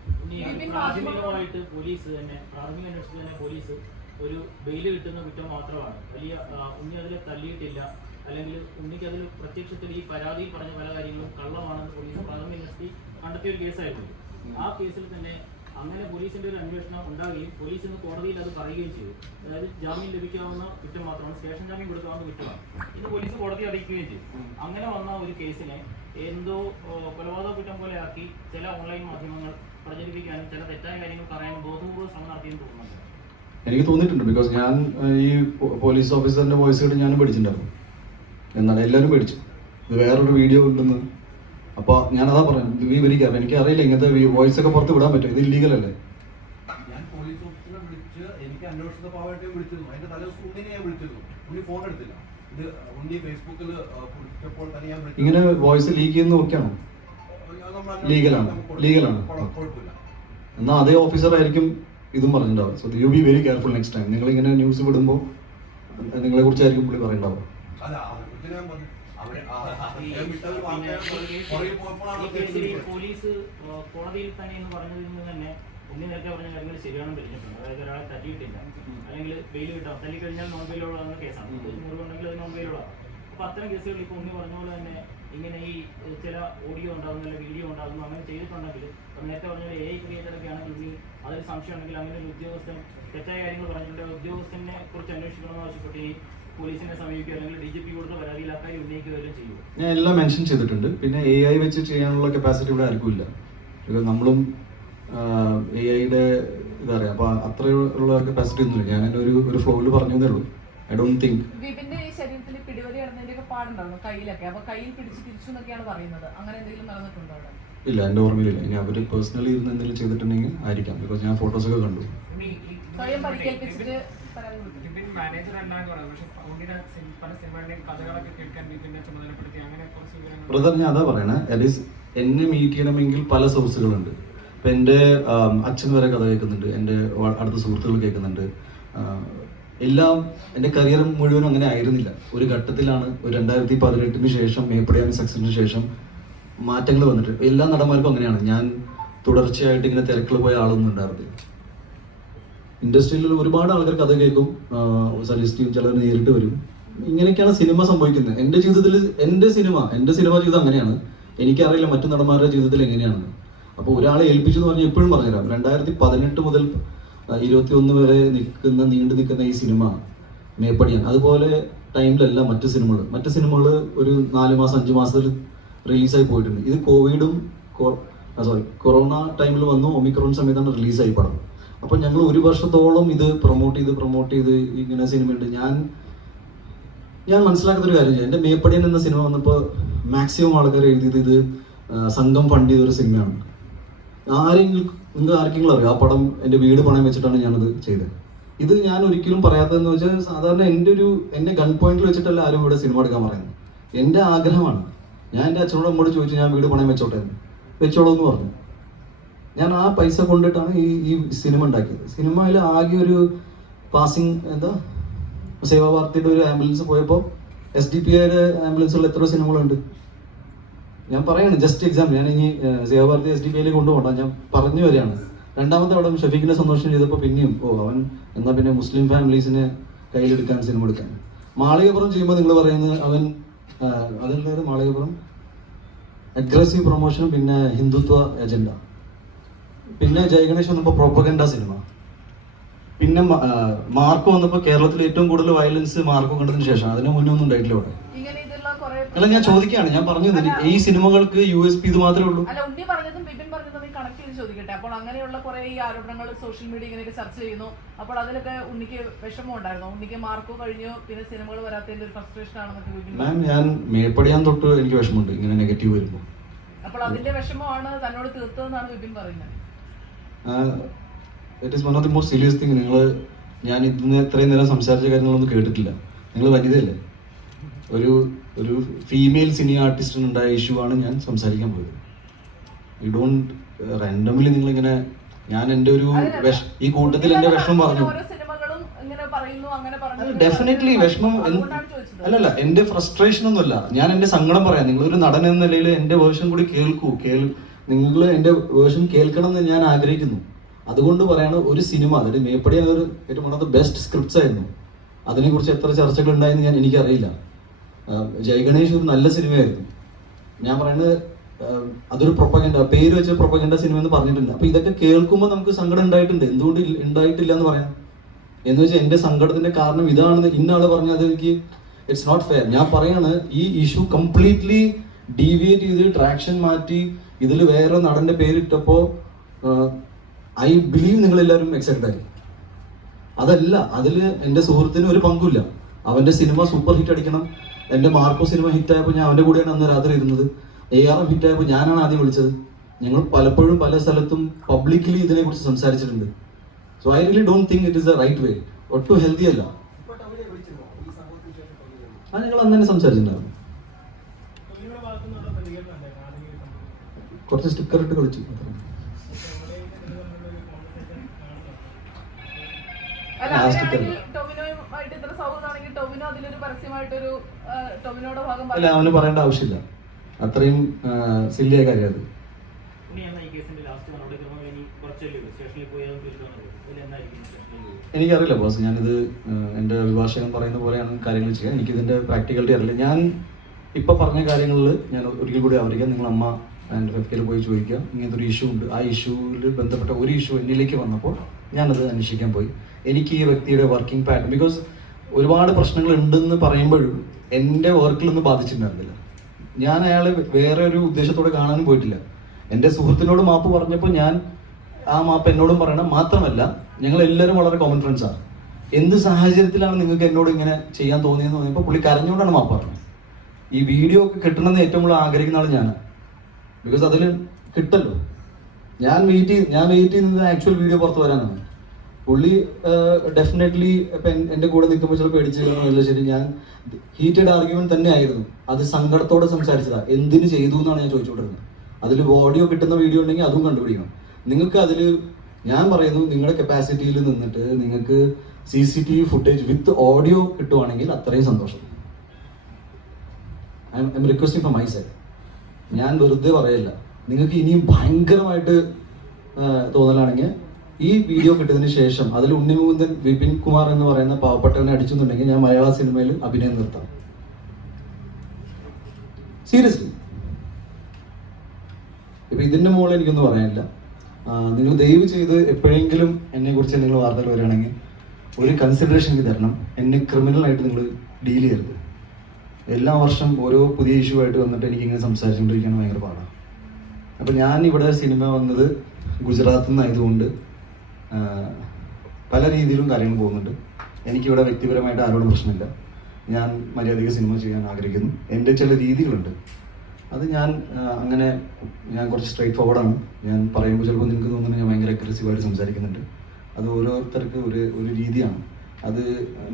പ്രാഥമികമായിട്ട് പോലീസ് തന്നെ, പ്രാഥമിക അന്വേഷണത്തിൽ തന്നെ പോലീസ് ഒരു ബെയില് കിട്ടുന്ന കുറ്റം മാത്രമാണ്. വലിയ ഉണ്ണി അതിൽ തള്ളിയിട്ടില്ല, അല്ലെങ്കിൽ ഉണ്ണിക്ക് അതിൽ പ്രത്യക്ഷത്തിൽ ഈ പരാതിയിൽ പറഞ്ഞ പല കാര്യങ്ങളും കള്ളമാണെന്ന് പോലീസ് പ്രാഥമിക അന്വേഷണത്തിൽ കണ്ടെത്തിയ ഒരു കേസായിരുന്നു. ആ കേസിൽ തന്നെ അങ്ങനെ പോലീസിന്റെ ഒരു അന്വേഷണം ഉണ്ടാവുകയും പോലീസ് ഇന്ന് കോടതിയിൽ അത് പറയുകയും ചെയ്തു. അതായത് ജാമ്യം ലഭിക്കാവുന്ന കുറ്റം മാത്രമാണ്, സ്റ്റേഷൻ ജാമ്യം കൊടുക്കാവുന്ന കുറ്റമാണ്. ഇന്ന് പോലീസ് കോടതി അറിയിക്കുകയും ചെയ്തു. അങ്ങനെ വന്ന ഒരു കേസിനെ എന്തോ കൊലപാതക കുറ്റം പോലെ ആക്കി ചില ഓൺലൈൻ മാധ്യമങ്ങൾ പ്രചരിപ്പിക്കാനും ചില തെറ്റായ കാര്യങ്ങൾ പറയാനും ബോധപൂർവ്വം ശ്രമം നടത്തിയെന്ന് തോന്നുന്നുണ്ട്. എനിക്ക് തോന്നിയിട്ടുണ്ട്. ബിക്കോസ് ഞാൻ ഈ പോലീസ് ഓഫീസറിന്റെ വോയിസ് കേട്ട് ഞാനും പേടിച്ചിട്ടുണ്ടായിരുന്നു. എന്നാൽ എല്ലാവരും പേടിച്ചു, ഇത് വേറൊരു വീഡിയോ ഉണ്ടെന്ന്. അപ്പോൾ ഞാനതാ പറയാം, ബി വെരി കെയർഫുൾ. എനിക്ക് അറിയില്ല ഇങ്ങനത്തെ വോയിസ് ഒക്കെ പുറത്ത് വിടാൻ പറ്റും, ഇത് ഇല്ലീഗൽ അല്ലേ. ഞാൻ പോലീസ് ഓഫീസറെ വിളിച്ച് എനിക്ക് അന്വേഷണ ഭാഗമായിട്ട് വിളിച്ചിരുന്നു. അതിന്റെ തലേദിവസം ഉണ്ണിനെ ഞാൻ വിളിച്ചിരുന്നു. ഉണ്ണി ഫോൺ എടുത്തില്ല. ഇത് ഉണ്ണി ഫേസ്ബുക്കിൽ കുറിച്ചപ്പോൾ തന്നെ ഞാൻ വിളിച്ചു. ഇങ്ങനെ വോയിസ് ലീക്ക് ചെയ്യുന്ന നോക്കിയാണോ? ലീഗലാണ്. കുഴപ്പമില്ല. എന്നാൽ അതേ ഓഫീസർ ആയിരിക്കും ഇതും പറഞ്ഞിട്ടുണ്ടാവും. So you be very careful next time. നിങ്ങൾ ഇങ്ങനെ ന്യൂസ് വിടുമ്പോൾ നിങ്ങളെ കുറിച്ചായിരിക്കും പുള്ളി പറയുന്നുണ്ടാവും. അല്ല, അതിനെ ഞാൻ പറഞ്ഞു. പോലീസ് കോടതിയിൽ തന്നെ എന്ന് പറഞ്ഞതിൽ നിന്ന് തന്നെ ഉണ്ണി നേരത്തെ പറഞ്ഞ കാര്യങ്ങൾ ശരിയാണെന്ന് പറഞ്ഞിട്ടുണ്ട്. അതായത് ഒരാളെ തല്ലിയിട്ടില്ല, അല്ലെങ്കിൽ ബെയിൽ കിട്ടാം, തല്ലി കഴിഞ്ഞാൽ നോൺ ബെയിലുള്ള കേസാണ്. മുറിവുണ്ടെങ്കിൽ അത് നോൺ ബെയിലുള്ളതാണ്. അപ്പോൾ അത്തരം കേസുകൾ ഇപ്പോൾ ഉണ്ണി പറഞ്ഞ പോലെ തന്നെ ഇങ്ങനെ ഈ ചില ഓഡിയോ ഉണ്ടാകുന്നു, അല്ലെങ്കിൽ വീഡിയോ ഉണ്ടാകുന്നു, അങ്ങനെ ചെയ്തിട്ടുണ്ടെങ്കിൽ നേരത്തെ പറഞ്ഞ പോലെ AI ക്രിയേറ്ററൊക്കെ ആണെങ്കിൽ അതൊരു സംശയം ഉണ്ടെങ്കിൽ അങ്ങനെ ഒരു ഉദ്യോഗസ്ഥൻ തെറ്റായ കാര്യങ്ങൾ പറഞ്ഞിട്ടുണ്ടെങ്കിൽ ഉദ്യോഗസ്ഥനെ കുറിച്ച് അന്വേഷിക്കണമെന്ന് ആവശ്യപ്പെട്ട് ഈ പോലീസിനെ സമീപിക്കുക അല്ലെങ്കിൽ DGP കൊടുത്ത പരാതിയിൽ അക്കാര്യം ഉന്നയിക്കുകയും ചെയ്യും. ഞാൻ എല്ലാം മെൻഷൻ ചെയ്തിട്ടുണ്ട്. പിന്നെ AI വെച്ച് ചെയ്യാനുള്ള കപ്പാസിറ്റി ഇവിടെ ആർക്കും ഇല്ല. ബിക്കോസ് നമ്മളും AI-യുടെ ഇതാ പറയുക, അപ്പോൾ അത്രയുള്ള കപ്പാസിറ്റി ഒന്നുമില്ല. ഞാൻ എൻ്റെ ഒരു ഫ്ലോയിൽ പറഞ്ഞു തന്നേ ഉള്ളൂ. ഐ ഡോണ്ട് തിങ്ക് വിപിന്റെ ഈ ശരീരത്തിൽ പിടിവലി നടന്നതിന്റെയൊക്കെ പാടുണ്ടായിരുന്നു കയ്യിലൊക്കെ. അപ്പൊ കയ്യിൽ പിടിച്ച് തിരിച്ചു എന്നൊക്കെയാണ് പറയുന്നത്. അങ്ങനെ എന്തെങ്കിലും നടന്നിട്ടുണ്ടോ അവിടെ? ഇല്ല, എൻ്റെ ഓർമ്മയിലില്ല. ഇനി അവർ പേഴ്സണലി ഇരുന്ന് എന്തെങ്കിലും ചെയ്തിട്ടുണ്ടെങ്കിൽ ആയിരിക്കാം. ബിക്കോസ് ഞാൻ ഫോട്ടോസൊക്കെ കണ്ടു. സ്വയം പരിക്കേൽപ്പിച്ചിട്ട് പരാതി കൊടുത്തു. മാനേജർ അല്ലാന്ന് പറയുന്നത്, പക്ഷെ ഉണ്ണിയുടെ പല സിനിമകളുടെയും കഥകളൊക്കെ കേൾക്കാൻ പിന്നെ ചുമതലപ്പെടുത്തി അങ്ങനെ കുറച്ച് വിവരങ്ങൾ. ബ്രദർ, ഞാൻ അതാ പറയണേ, അറ്റ്ലീസ്റ്റ് എന്നെ മീറ്റ് ചെയ്യണമെങ്കിൽ പല സോഴ്സുകളുണ്ട്. ഇപ്പം എൻ്റെ അച്ഛൻ വരെ കഥ കേൾക്കുന്നുണ്ട്, എൻ്റെ അടുത്ത സുഹൃത്തുക്കൾ കേൾക്കുന്നുണ്ട്. എല്ലാം എൻ്റെ കരിയർ മുഴുവനും അങ്ങനെ ആയിരുന്നില്ല. ഒരു ഘട്ടത്തിലാണ്, ഒരു 2018 ശേഷം, മേപ്പടിയാൻ സക്സസിന് ശേഷം മാറ്റങ്ങൾ വന്നിട്ട്. എല്ലാ നടന്മാർക്കും അങ്ങനെയാണ്. ഞാൻ തുടർച്ചയായിട്ട് ഇങ്ങനെ തിരക്കിൽ പോയ ആളൊന്നും ഉണ്ടായിരുന്നില്ല. ഇൻഡസ്ട്രിയിൽ ഒരുപാട് ആൾക്കാർ കഥ കേൾക്കും, സജസ്റ്റ് ചെയ്യും, ചിലർ നേരിട്ട് വരും. ഇങ്ങനെയൊക്കെയാണ് സിനിമ സംഭവിക്കുന്നത്. എൻ്റെ ജീവിതത്തിൽ എൻ്റെ സിനിമ ജീവിതം അങ്ങനെയാണ്. എനിക്കറിയില്ല മറ്റു നടന്മാരുടെ ജീവിതത്തിൽ എങ്ങനെയാണെന്ന്. അപ്പോൾ ഒരാളെ ഏൽപ്പിച്ചു എന്ന് പറഞ്ഞാൽ എപ്പോഴും പറഞ്ഞുതരാം. 2018 മുതൽ 21 വരെ നീണ്ടു നിൽക്കുന്ന ഈ സിനിമ മേപ്പടിയാൻ, അതുപോലെ ടൈമിലല്ല മറ്റു സിനിമകൾ ഒരു 4 മാസം 5 മാസത്തിൽ റിലീസായി പോയിട്ടുണ്ട്. ഇത് കൊറോണ ടൈമിൽ വന്നു, ഒമിക്രോൺ സമയത്താണ് റിലീസായി പടം. അപ്പോൾ ഞങ്ങൾ 1 വർഷത്തോളം ഇത് പ്രൊമോട്ട് ചെയ്ത് ഇങ്ങനെ സിനിമയുണ്ട്. ഞാൻ മനസ്സിലാക്കുന്നൊരു കാര്യം, എൻ്റെ മേപ്പടിയൻ എന്ന സിനിമ വന്നപ്പോൾ മാക്സിമം ആൾക്കാർ എഴുതിയത് ഇത് സംഘം ഫണ്ട് ചെയ്തൊരു സിനിമയാണ്. നിങ്ങൾക്ക് ആർക്കെങ്കിലും അറിയാം ആ പടം എൻ്റെ വീട് പണയം വെച്ചിട്ടാണ് ഞാനത് ചെയ്തത്. ഇത് ഞാൻ ഒരിക്കലും പറയാത്തതെന്ന് വെച്ചാൽ, സാധാരണ എൻ്റെ ഗൺ പോയിന്റിൽ വെച്ചിട്ടല്ല ആരും ഇവിടെ സിനിമ എടുക്കാൻ പറയുന്നത്. എൻ്റെ ആഗ്രഹമാണ്. ഞാൻ എൻ്റെ അച്ഛനോട് അമ്മോട് ചോദിച്ചു, ഞാൻ വീട് പണയം വെച്ചോളൂ എന്ന് പറഞ്ഞു. ഞാൻ ആ പൈസ കൊണ്ടിട്ടാണ് ഈ സിനിമ ഉണ്ടാക്കിയത്. സിനിമയിൽ ആകെ ഒരു പാസിംഗ് സേവാഭാരതിയുടെ ഒരു ആംബുലൻസ് പോയപ്പോൾ SDPIയുടെ ആംബുലൻസുള്ള എത്ര സിനിമകളുണ്ട്? ഞാൻ പറയാണ്, ജസ്റ്റ് എക്സാമ്പിൾ. ഞാൻ ഇനി സേവാഭാരതി SDPIയിലേക്ക് കൊണ്ടുപോകണ്ട, ഞാൻ പറഞ്ഞു വരികയാണ്. 2ാമത്തെ അവിടെ ഷഫീഖിനെ സന്തോഷം ചെയ്തപ്പോൾ പിന്നെയും അവൻ എന്നാൽ പിന്നെ മുസ്ലിം ഫാമിലീസിനെ കയ്യിലെടുക്കാൻ സിനിമ എടുക്കാൻ. മാളികപ്പുറം ചെയ്യുമ്പോൾ നിങ്ങൾ പറയുന്നത് അവൻ അതെല്ലാവരും മാളികപ്പുറം അഗ്രസീവ് പ്രൊമോഷൻ, പിന്നെ ഹിന്ദുത്വ അജണ്ട, പിന്നെ ജയഗണേഷ് വന്നപ്പോൾ പ്രൊപ്പഗൻഡ സിനിമ, പിന്നെ മാർക്കോ വന്നപ്പോൾ കേരളത്തിൽ ഏറ്റവും കൂടുതൽ വയലൻസ് മാർക്കോ കണ്ടതിന് ശേഷം. അതിന് മുന്നേ ഒന്നും ഉണ്ടായിട്ടില്ല അവിടെ. അല്ല, ഞാൻ ചോദിക്കുകയാണ്, ഞാൻ പറഞ്ഞു ഈ സിനിമകൾക്ക് USP ഇത് മാത്രമേ ഉള്ളൂ. അല്ല, ഉണ്ണി പറഞ്ഞതും ബിപിൻ പറഞ്ഞതും കണക്ട് ചെയ്ത് ചോദിക്കട്ടെ. അപ്പോൾ അങ്ങനെയുള്ള കുറെ ഈ ആരോപണങ്ങൾ സോഷ്യൽ മീഡിയ ഇങ്ങനെയൊക്കെ ചർച്ച ചെയ്യുന്നു. അപ്പോൾ അതിലൊക്കെ ഉണ്ണിക്ക് വിഷമം ഉണ്ടായിരുന്നു? ഉണ്ണിക്ക് മാർക്കോ കഴിഞ്ഞു, പിന്നെ സിനിമകൾ വരാത്തതിന്റെ ഒരു ഫ്രസ്ട്രേഷൻ ആണെന്നൊക്കെ ബിപിൻ. മാം, ഞാൻ മേപ്പടിയാൻ തൊട്ട് എനിക്ക് വിഷമമുണ്ട് ഇങ്ങനെ നെഗറ്റീവ് വരുമ്പോൾ. അപ്പോൾ അതിന്റെ വിഷമമാണ് തന്നോട് തീർത്തതെന്നാണ് ബിപിൻ പറയുന്നത്. It is one of the most serious thing. ഞാൻ ഇന്ന് ഇത്രയും നേരം സംസാരിച്ച കാര്യങ്ങളൊന്നും കേട്ടിട്ടില്ല. നിങ്ങൾ വനിതയല്ലേ? ഒരു ഫീമെയിൽ സിനി ആർട്ടിസ്റ്റിനുണ്ടായ ഇഷ്യൂ ആണ് ഞാൻ സംസാരിക്കാൻ പോയത്. യു ഡോണ്ട് റാൻഡംലി നിങ്ങളിങ്ങനെ, ഞാൻ എൻ്റെ ഈ കൂട്ടത്തിൽ എൻ്റെ വിഷമം പറഞ്ഞു. ഡെഫിനറ്റ്ലി വിഷമം അല്ലല്ല, എൻ്റെ ഫ്രസ്ട്രേഷൻ ഒന്നുമല്ല. ഞാൻ എൻ്റെ സങ്കടം പറയാം. നിങ്ങളൊരു നടൻ എന്ന നിലയിൽ എൻ്റെ വേർഷൻ കൂടി നിങ്ങൾ എൻ്റെ വേർഷൻ കേൾക്കണം എന്ന് ഞാൻ ആഗ്രഹിക്കുന്നു. അതുകൊണ്ട് പറയാണ്, ഒരു സിനിമ, അതായത് മേപ്പടിയാൻ ഏറ്റവും one of the best scripts ആയിരുന്നു. അതിനെക്കുറിച്ച് എത്ര ചർച്ചകൾ ഉണ്ടായെന്ന് എനിക്കറിയില്ല. ജയഗണേഷ് ഒരു നല്ല സിനിമയായിരുന്നു. ഞാൻ പറയുന്നത് അതൊരു പ്രൊപ്പഗൻഡ, പേര് വെച്ച പ്രൊപ്പഗൻഡ സിനിമ എന്ന് പറഞ്ഞിട്ടുണ്ട്. അപ്പോൾ ഇതൊക്കെ കേൾക്കുമ്പോൾ നമുക്ക് സങ്കടം ഉണ്ടായിട്ടുണ്ട്. എന്തുകൊണ്ട് ഉണ്ടായിട്ടില്ല എന്ന് പറയാം? എന്ന് വെച്ചാൽ എൻ്റെ സങ്കടത്തിൻ്റെ കാരണം ഇതാണെന്ന് ഇന്നാള് പറഞ്ഞാൽ അത് എനിക്ക് ഇറ്റ്സ് നോട്ട് ഫെയർ. ഞാൻ പറയാണ്, ഈ ഇഷ്യൂ കംപ്ലീറ്റ്ലി ഡീവിയേറ്റ് ചെയ്ത് ട്രാക്ഷൻ മാറ്റി ഇതിൽ വേറെ നടൻ്റെ പേരിട്ടപ്പോൾ ഐ ബിലീവ് നിങ്ങളെല്ലാവരും എക്സൈറ്റഡ് ആയി. അതല്ല, അതിൽ എൻ്റെ സുഹൃത്തിന് ഒരു പങ്കുമില്ല. അവൻ്റെ സിനിമ സൂപ്പർ ഹിറ്റ് അടിക്കണം. എൻ്റെ മാർക്കോ സിനിമ ഹിറ്റായപ്പോൾ ഞാൻ അവൻ്റെ കൂടെയാണ് അന്ന് രാത്രി ഇരുന്നത്. ARM ഹിറ്റായപ്പോൾ ഞാനാണ് ആദ്യം വിളിച്ചത്. ഞങ്ങൾ പലപ്പോഴും പല സ്ഥലത്തും പബ്ലിക്കലി ഇതിനെക്കുറിച്ച് സംസാരിച്ചിട്ടുണ്ട്. So I really don't think it is the right way. ഒട്ടും ഹെൽത്തി അല്ല. ആ, ഞങ്ങൾ അന്ന് തന്നെ സംസാരിച്ചിട്ടുണ്ടായിരുന്നു. കുറച്ച് സ്റ്റിക്കർ ഇട്ട് കളിച്ചു. അല്ല, അങ്ങനെയാണെങ്കിൽ ടൊവിനോയുമായിട്ട് ഇത്ര സൗഹൃദമാണെങ്കിൽ ടൊവിനോ അതിലൊരു പരസ്യമായിട്ടൊരു ടൊവിനോയുടെ ഭാഗം അല്ല, അവന് പറയേണ്ട ആവശ്യമില്ല. അത്രയും സില്ലിയ കാര്യം അത്. എനിക്കറിയില്ല ബോസ്, ഞാനിത് എൻ്റെ അഭിഭാഷകൻ പറയുന്ന പോലെയാണ് കാര്യങ്ങൾ ചെയ്യുക. എനിക്കിതിൻ്റെ പ്രാക്ടിക്കാലിറ്റി അറിയില്ല. ഞാൻ ഇപ്പോൾ പറഞ്ഞ കാര്യങ്ങളിൽ ഞാൻ ഒരിക്കൽ കൂടി ആവർത്തിക്കാം. നിങ്ങൾ അമ്മ ആൻഡ് FK പോയി ചോദിക്കുക. ഇങ്ങനത്തെ ഒരു ഇഷ്യൂ ഉണ്ട്. ആ ഇഷ്യൂവിൽ ബന്ധപ്പെട്ട ഒരു ഇഷ്യൂ എന്നിലേക്ക് വന്നപ്പോൾ ഞാനത് അന്വേഷിക്കാൻ പോയി. എനിക്ക് ഈ വ്യക്തിയുടെ വർക്കിംഗ് പാറ്റേൺ, ബിക്കോസ് ഒരുപാട് പ്രശ്നങ്ങൾ ഉണ്ടെന്ന് പറയുമ്പോഴും എൻ്റെ വർക്കിലൊന്നും ബാധിച്ചിട്ടുണ്ടായിരുന്നില്ല. ഞാൻ അയാളെ വേറെ ഒരു ഉദ്ദേശത്തോടെ കാണാനും പോയിട്ടില്ല. എൻ്റെ സുഹൃത്തിനോട് മാപ്പ് പറഞ്ഞപ്പോൾ ഞാൻ ആ മാപ്പ് എന്നോടും പറയണം. മാത്രമല്ല, ഞങ്ങൾ എല്ലാവരും വളരെ കോമൺ ഫ്രണ്ട്സാണ്. എന്ത് സാഹചര്യത്തിലാണ് നിങ്ങൾക്ക് എന്നോട് ഇങ്ങനെ ചെയ്യാൻ തോന്നിയെന്ന് പറഞ്ഞപ്പോൾ പുള്ളി കരഞ്ഞുകൊണ്ടാണ് മാപ്പ് പറഞ്ഞത്. ഈ വീഡിയോ ഒക്കെ കിട്ടണമെന്ന് ഏറ്റവും കൂടുതൽ ആഗ്രഹിക്കുന്ന ആൾ ഞാനാണ്. ബിക്കോസ് അതിൽ കിട്ടല്ലോ. ഞാൻ വെയിറ്റ് ചെയ്യുന്നത് ആക്ച്വൽ വീഡിയോ പുറത്ത് വരാനാണ്. പുള്ളി ഡെഫിനറ്റ്ലി ഇപ്പം എൻ്റെ കൂടെ നിൽക്കുമ്പോൾ ചിലപ്പോൾ പേടിച്ച് കാണുമല്ലോ. ശരി, ഞാൻ ഹീറ്റഡ് ആർഗ്യുമെന്റ് തന്നെ ആയിരുന്നു. അത് സങ്കടത്തോടെ സംസാരിച്ചതാണ്. എന്തിന് ചെയ്തു എന്നാണ് ഞാൻ ചോദിച്ചുകൊണ്ടിരുന്നത്. അതിൽ ഓഡിയോ കിട്ടുന്ന വീഡിയോ ഉണ്ടെങ്കിൽ അതും കണ്ടുപിടിക്കണം. നിങ്ങൾക്ക് അതിൽ ഞാൻ പറയുന്നു, നിങ്ങളുടെ കപ്പാസിറ്റിയിൽ നിന്നിട്ട് നിങ്ങൾക്ക് CCTV ഫുട്ടേജ് വിത്ത് ഓഡിയോ കിട്ടുവാണെങ്കിൽ അത്രയും സന്തോഷം. I M requesting from my side. ഞാൻ വെറുതെ പറയല്ല. നിങ്ങൾക്ക് ഇനിയും ഭയങ്കരമായിട്ട് തോന്നലാണെങ്കിൽ ഈ വീഡിയോ കിട്ടിയതിന് ശേഷം അതിൽ ഉണ്ണിമുകുന്ദൻ വിപിൻ കുമാർ എന്ന് പറയുന്ന പാവപ്പെട്ടവനെ അടിച്ചെന്നുണ്ടെങ്കിൽ ഞാൻ മലയാള സിനിമയിൽ അഭിനയം നിർത്താം. സീരിയസ്ലി. ഇപ്പൊ ഇതിന്റെ മുകളിൽ എനിക്കൊന്നും പറയാനില്ല. നിങ്ങൾ ദയവ് ചെയ്ത് എപ്പോഴെങ്കിലും എന്നെക്കുറിച്ച് എന്തെങ്കിലും വാർത്തകൾ വരികയാണെങ്കിൽ ഒരു കൺസിഡറേഷൻ എനിക്ക് തരണം. എന്നെ ക്രിമിനലായിട്ട് നിങ്ങൾ ഡീൽ ചെയ്യരുത്. എല്ലാ വർഷം ഓരോ പുതിയ ഇഷ്യൂ ആയിട്ട് വന്നിട്ട് എനിക്കിങ്ങനെ സംസാരിച്ചുകൊണ്ടിരിക്കാൻ ഭയങ്കര പാടാണ്. അപ്പം ഞാൻ ഇവിടെ സിനിമ വന്നത് ഗുജറാത്തിൽ നിന്നായതുകൊണ്ട് പല രീതിയിലും കാര്യങ്ങൾ പോകുന്നുണ്ട്. എനിക്കിവിടെ വ്യക്തിപരമായിട്ട് ആരോടും പ്രശ്നമില്ല. ഞാൻ മര്യാദയ്ക്ക് സിനിമ ചെയ്യാൻ ആഗ്രഹിക്കുന്നു. എൻ്റെ ചില രീതികളുണ്ട്. അത് ഞാൻ കുറച്ച് സ്ട്രൈറ്റ് ഫോർവേഡാണ്. ഞാൻ പറയുമ്പോൾ ചിലപ്പോൾ നിങ്ങൾക്ക് തോന്നുന്നത് ഞാൻ ഭയങ്കര അഗ്രസീവായിട്ട് സംസാരിക്കുന്നുണ്ട്. അത് ഓരോരുത്തർക്ക് ഒരു രീതിയാണ്. അത്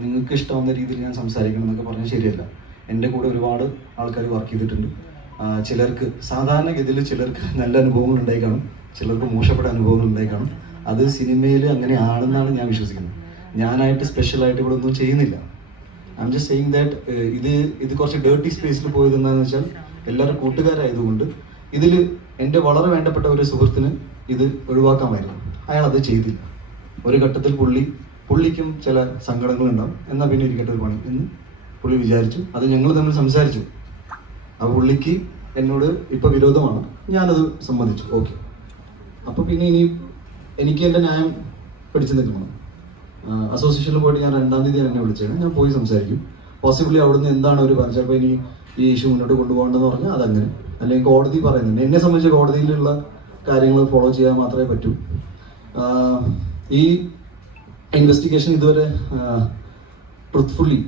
നിങ്ങൾക്ക് ഇഷ്ടമാവുന്ന രീതിയിൽ ഞാൻ സംസാരിക്കണം എന്നൊക്കെ പറഞ്ഞാൽ ശരിയല്ല. എൻ്റെ കൂടെ ഒരുപാട് ആൾക്കാർ വർക്ക് ചെയ്തിട്ടുണ്ട്. ചിലർക്ക് സാധാരണഗതിയിൽ ചിലർക്ക് നല്ല അനുഭവങ്ങൾ ഉണ്ടായി കാണും, ചിലർക്ക് മോശപ്പെട്ട അനുഭവങ്ങൾ ഉണ്ടായി കാണും. അത് സിനിമയിൽ അങ്ങനെ ആണെന്നാണ് ഞാൻ വിശ്വസിക്കുന്നത്. ഞാനായിട്ട് സ്പെഷ്യലായിട്ട് ഇവിടെ ഒന്നും ചെയ്യുന്നില്ല. I am just saying that ഇത് കുറച്ച് ഡേർട്ടി സ്പേസിൽ പോയത് എന്താണെന്ന് വെച്ചാൽ എല്ലാവരും കൂട്ടുകാരായതുകൊണ്ട് ഇതിൽ എൻ്റെ വളരെ വേണ്ടപ്പെട്ട ഒരു സുഹൃത്തിന് ഇത് ഒഴിവാക്കാമായിരുന്നു. അയാൾ അത് ചെയ്തില്ല. ഒരു ഘട്ടത്തിൽ പുള്ളിക്കും ചില സങ്കടങ്ങളുണ്ടാവും. എന്നാൽ പിന്നെ ഇരിക്കട്ടെ ഒരു പണി എന്ന് പുള്ളി വിചാരിച്ചു. അത് ഞങ്ങൾ തമ്മിൽ സംസാരിച്ചു. ആ പുള്ളിക്ക് എന്നോട് ഇപ്പോൾ വിരോധമാണ്. ഞാനത് സമ്മതിച്ചു. ഓക്കെ. അപ്പോൾ പിന്നെ ഇനി എനിക്ക് എൻ്റെ ന്യായം പിടിച്ചു നിൽക്കണം. അസോസിയേഷനിൽ പോയിട്ട് ഞാൻ 2-ാം തീയതി എന്നെ വിളിച്ചാണ്. ഞാൻ പോയി സംസാരിക്കും. പോസിബിളി അവിടുന്ന് എന്താണ് അവർ പറഞ്ഞത്, ചിലപ്പോൾ ഇനി ഈ ഇഷ്യൂ മുന്നോട്ട് കൊണ്ടുപോകേണ്ടതെന്ന് പറഞ്ഞാൽ അതങ്ങനെ, അല്ലെങ്കിൽ കോടതി പറയുന്നുണ്ട്. എന്നെ സംബന്ധിച്ച് കോടതിയിലുള്ള കാര്യങ്ങൾ ഫോളോ ചെയ്യാൻ മാത്രമേ പറ്റൂ. ഈ ഇൻവെസ്റ്റിഗേഷൻ ഇതുവരെ ട്രുത്ത്ഫുള്ളി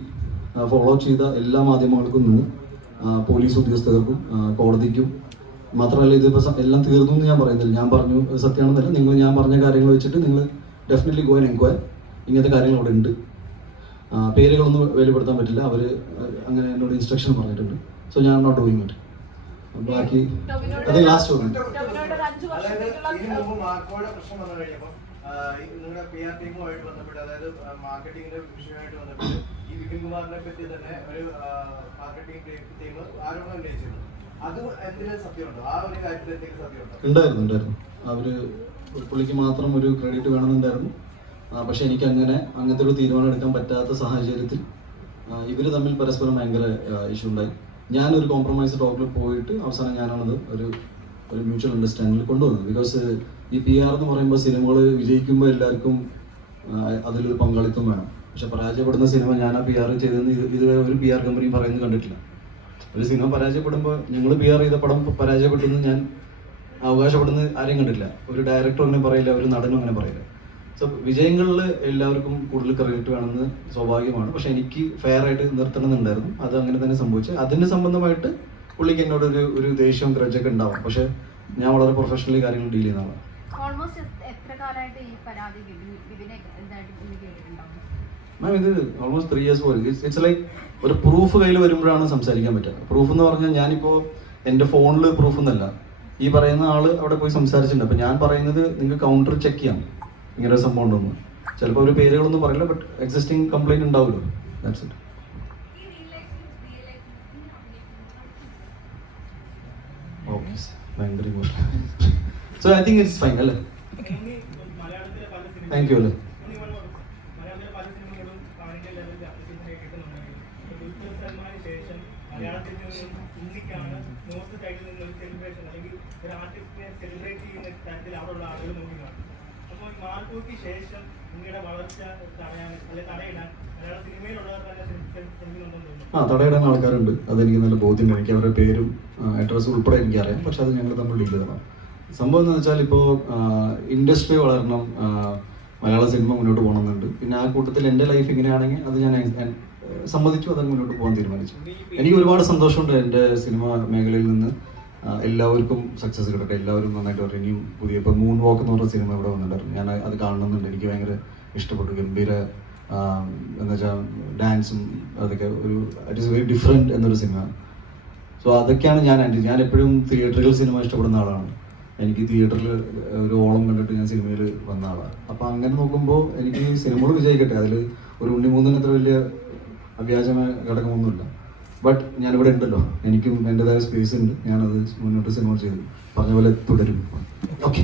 ഫോളോ ചെയ്ത എല്ലാ മാധ്യമങ്ങൾക്കും നിന്ന് പോലീസ് ഉദ്യോഗസ്ഥർക്കും കോടതിക്കും മാത്രമല്ല, ഇതിപ്പോൾ എല്ലാം തീർന്നു എന്ന് ഞാൻ പറയുന്നില്ല. ഞാൻ പറഞ്ഞു സത്യമാണെന്നല്ല. ഞാൻ പറഞ്ഞ കാര്യങ്ങൾ വെച്ചിട്ട് നിങ്ങൾ ഡെഫിനറ്റ്ലി ഗോ ആൻഡ് എൻക്വയർ. ഇങ്ങനത്തെ കാര്യങ്ങൾ അവിടെ ഉണ്ട്. പേരുകളൊന്നും വെളിപ്പെടുത്താൻ പറ്റില്ല. അവർ അങ്ങനെ എന്നോട് ഇൻസ്ട്രക്ഷൻ പറഞ്ഞിട്ടുണ്ട്. സോ ഞാൻ നോട്ട് ഡൂയിങ് ഇറ്റ്. ബാക്കി അത് ലാസ്റ്റ് പറഞ്ഞു. അതായത് ഇതിനു മുമ്പ് മാർക്കോയുടെ പ്രശ്നം വന്നു കഴിഞ്ഞപ്പോൾ നിങ്ങളുടെ PR ടീമുമായിട്ട് ബന്ധപ്പെട്ട്, അതായത് മാർക്കറ്റിംഗിന്റെ വിഷയമായിട്ട് ബന്ധപ്പെട്ട് ഈ വിപിൻ കുമാറിനെ പറ്റി തന്നെ ഒരു മാർക്കറ്റിംഗ് ടീം ആരോപണം ഉന്നയിച്ചിരുന്നു. അത് എന്തെങ്കിലും സത്യമുണ്ടോ? ആ ഒരു കാര്യത്തിൽ എന്തെങ്കിലും സത്യമുണ്ടോ? ഉണ്ടായിരുന്നു. അവര് പുള്ളിക്ക് മാത്രം ഒരു ക്രെഡിറ്റ് വേണമെന്നുണ്ടായിരുന്നു. പക്ഷെ എനിക്ക് അങ്ങനത്തെ ഒരു തീരുമാനം എടുക്കാൻ പറ്റാത്ത സാഹചര്യത്തിൽ ഇവർ തമ്മിൽ പരസ്പരം ഭയങ്കര ഇഷ്യൂ ഉണ്ടായി. ഞാനൊരു കോംപ്രമൈസ് ടോക്കിൽ പോയിട്ട് അവസാനം ഞാനാണത് ഒരു മ്യൂച്വൽ അണ്ടർസ്റ്റാൻഡിങ്ങിൽ കൊണ്ടുവന്നത്. ബിക്കോസ് ഈ PR എന്ന് പറയുമ്പോൾ സിനിമകൾ വിജയിക്കുമ്പോൾ എല്ലാവർക്കും അതിലൊരു പങ്കാളിത്തം വേണം. പക്ഷെ പരാജയപ്പെടുന്ന സിനിമ ഞാൻ ആ PR ചെയ്തതെന്ന് ഇതുവരെ ഒരു PR കമ്പനിയും പറയുന്നത് കണ്ടിട്ടില്ല. ഒരു സിനിമ പരാജയപ്പെടുമ്പോൾ ഞങ്ങൾ PR ചെയ്ത പടം പരാജയപ്പെട്ടെന്ന് ഞാൻ അവകാശപ്പെടുന്ന ആരെയും കണ്ടിട്ടില്ല. ഒരു ഡയറക്ടർ അങ്ങനെ പറയില്ല, ഒരു നടനും അങ്ങനെ പറയില്ല. സോ വിജയങ്ങളിൽ എല്ലാവർക്കും കൂടുതൽ ക്രെഡിറ്റ് വേണമെന്ന് സ്വാഭാവികമാണ്. പക്ഷെ എനിക്ക് ഫെയർ ആയിട്ട് നിർത്തണമെന്നുണ്ടായിരുന്നു. അത് അങ്ങനെ തന്നെ സംഭവിച്ചു. അതിന് സംബന്ധമായിട്ട് പുള്ളിക്ക് എന്നോട് ഒരു ദേഷ്യവും ഗ്രജൊക്കെ ഉണ്ടാവും. പക്ഷെ ഞാൻ വളരെ പ്രൊഫഷണലി കാര്യങ്ങൾ ഡീൽ ചെയ്യുന്ന ആളാണ്. മാം ഇത് ഓൾമോസ്റ്റ് 3 years പോലെ. ഇറ്റ്സ് ലൈക്ക് ഒരു പ്രൂഫ് കയ്യിൽ വരുമ്പോഴാണ് സംസാരിക്കാൻ പറ്റുക. പ്രൂഫ് എന്ന് പറഞ്ഞാൽ ഞാനിപ്പോൾ എൻ്റെ ഫോണിൽ പ്രൂഫ് എന്നല്ല, ഈ പറയുന്ന ആൾ അവിടെ പോയി സംസാരിച്ചിട്ടുണ്ട്. അപ്പം ഞാൻ പറയുന്നത് നിങ്ങൾക്ക് കൗണ്ടർ ചെക്ക് ചെയ്യാം ഇങ്ങനെ ഒരു സംഭവം ഉണ്ടെന്ന്. ചിലപ്പോൾ ഒരു പേരുകളൊന്നും പറയില്ല, ബട്ട് എക്സിസ്റ്റിംഗ് കംപ്ലൈൻറ്റ് ഉണ്ടാവുമല്ലോ. That's it. ഓക്കെ, ഭയങ്കര emotional. So I think it's fine അല്ലേ? താങ്ക് യു അല്ലേ? മലയാളത്തിൽ നിന്നും ഇന്ത്യക്കാണ് നോർത്ത് സൈഡിൽ നിന്ന് ഒരു സെലിബ്രേഷൻ അല്ലെങ്കിൽ ഒരു ആർട്ടിസ്റ്റിനെ സെലിബ്രേറ്റ് ചെയ്യുന്ന തരത്തിൽ അവിടെയുള്ള ആളുകൾ നോക്കി കാണും. അപ്പോൾ മാർക്കോയ്ക്ക് ശേഷം ഇന്ത്യയുടെ വളർച്ച തടയാൻ അല്ലെങ്കിൽ തടയിടാൻ മലയാള സിനിമയിലുള്ളവർ തന്നെ ശ്രമിക്കുന്നുണ്ടെന്ന് തോന്നുന്നു. തടയിടാൻ ആൾക്കാരുണ്ട്, അതെനിക്ക് നല്ല ബോധ്യമുണ്ട്. എനിക്ക് അവരുടെ പേരും അഡ്രസ്സും ഉൾപ്പെടെ എനിക്കറിയാം. പക്ഷെ അത് ഞങ്ങൾ തമ്മിൽ ഡീൽ ചെയ്തതാണ്. സംഭവം എന്ന് വെച്ചാൽ ഇപ്പോൾ ഇൻഡസ്ട്രി വളരണം, മലയാള സിനിമ മുന്നോട്ട് പോകണമെന്നുണ്ട്. പിന്നെ ആ കൂട്ടത്തിൽ എൻ്റെ ലൈഫ് ഇങ്ങനെയാണെങ്കിൽ അത് ഞാൻ സമ്മതിച്ചു, അത് മുന്നോട്ട് പോകാൻ തീരുമാനിച്ചു. എനിക്ക് ഒരുപാട് സന്തോഷമുണ്ട് എൻ്റെ സിനിമ മേഖലയിൽ നിന്ന് എല്ലാവർക്കും സക്സസ് കിട്ടട്ടെ, എല്ലാവരും നന്നായിട്ട് വരും. ഇനിയും പുതിയ ഇപ്പോൾ മൂൺ വാക്ക് എന്ന് പറഞ്ഞ സിനിമ ഇവിടെ വന്നിട്ടുണ്ടായിരുന്നു. ഞാൻ അത് കാണണമെന്നുണ്ട്. എനിക്ക് ഭയങ്കര ഇഷ്ടപ്പെട്ടു. ഗംഭീര എന്ന് വെച്ചാൽ ഡാൻസും അതൊക്കെ ഒരു ഇറ്റ് ഈസ് വെരി ഡിഫറെൻറ്റ് എന്നൊരു സിനിമ. സോ അതൊക്കെയാണ് ഞാൻ എപ്പോഴും തിയേറ്ററിൽ സിനിമ ഇഷ്ടപ്പെടുന്ന ആളാണ്. എനിക്ക് തിയേറ്ററിൽ ഒരു ഓളം കണ്ടിട്ട് ഞാൻ സിനിമയിൽ വന്ന ആളാണ്. അപ്പോൾ അങ്ങനെ നോക്കുമ്പോൾ എനിക്ക് സിനിമകൾ വിജയിക്കട്ടെ, അതിൽ ഒരു ഉണ്ണിമൂന്നിന് അത്ര വലിയ അവ്യാജമായ ഘടകമൊന്നുമില്ല. ബട്ട് ഞാനിവിടെ ഉണ്ടല്ലോ, എനിക്കും എൻ്റെതായ സ്പേസ് ഉണ്ട്. ഞാനത് മുന്നോട്ട് സിനിമ ചെയ്തു പറഞ്ഞ പോലെ തുടരും. ഓക്കെ.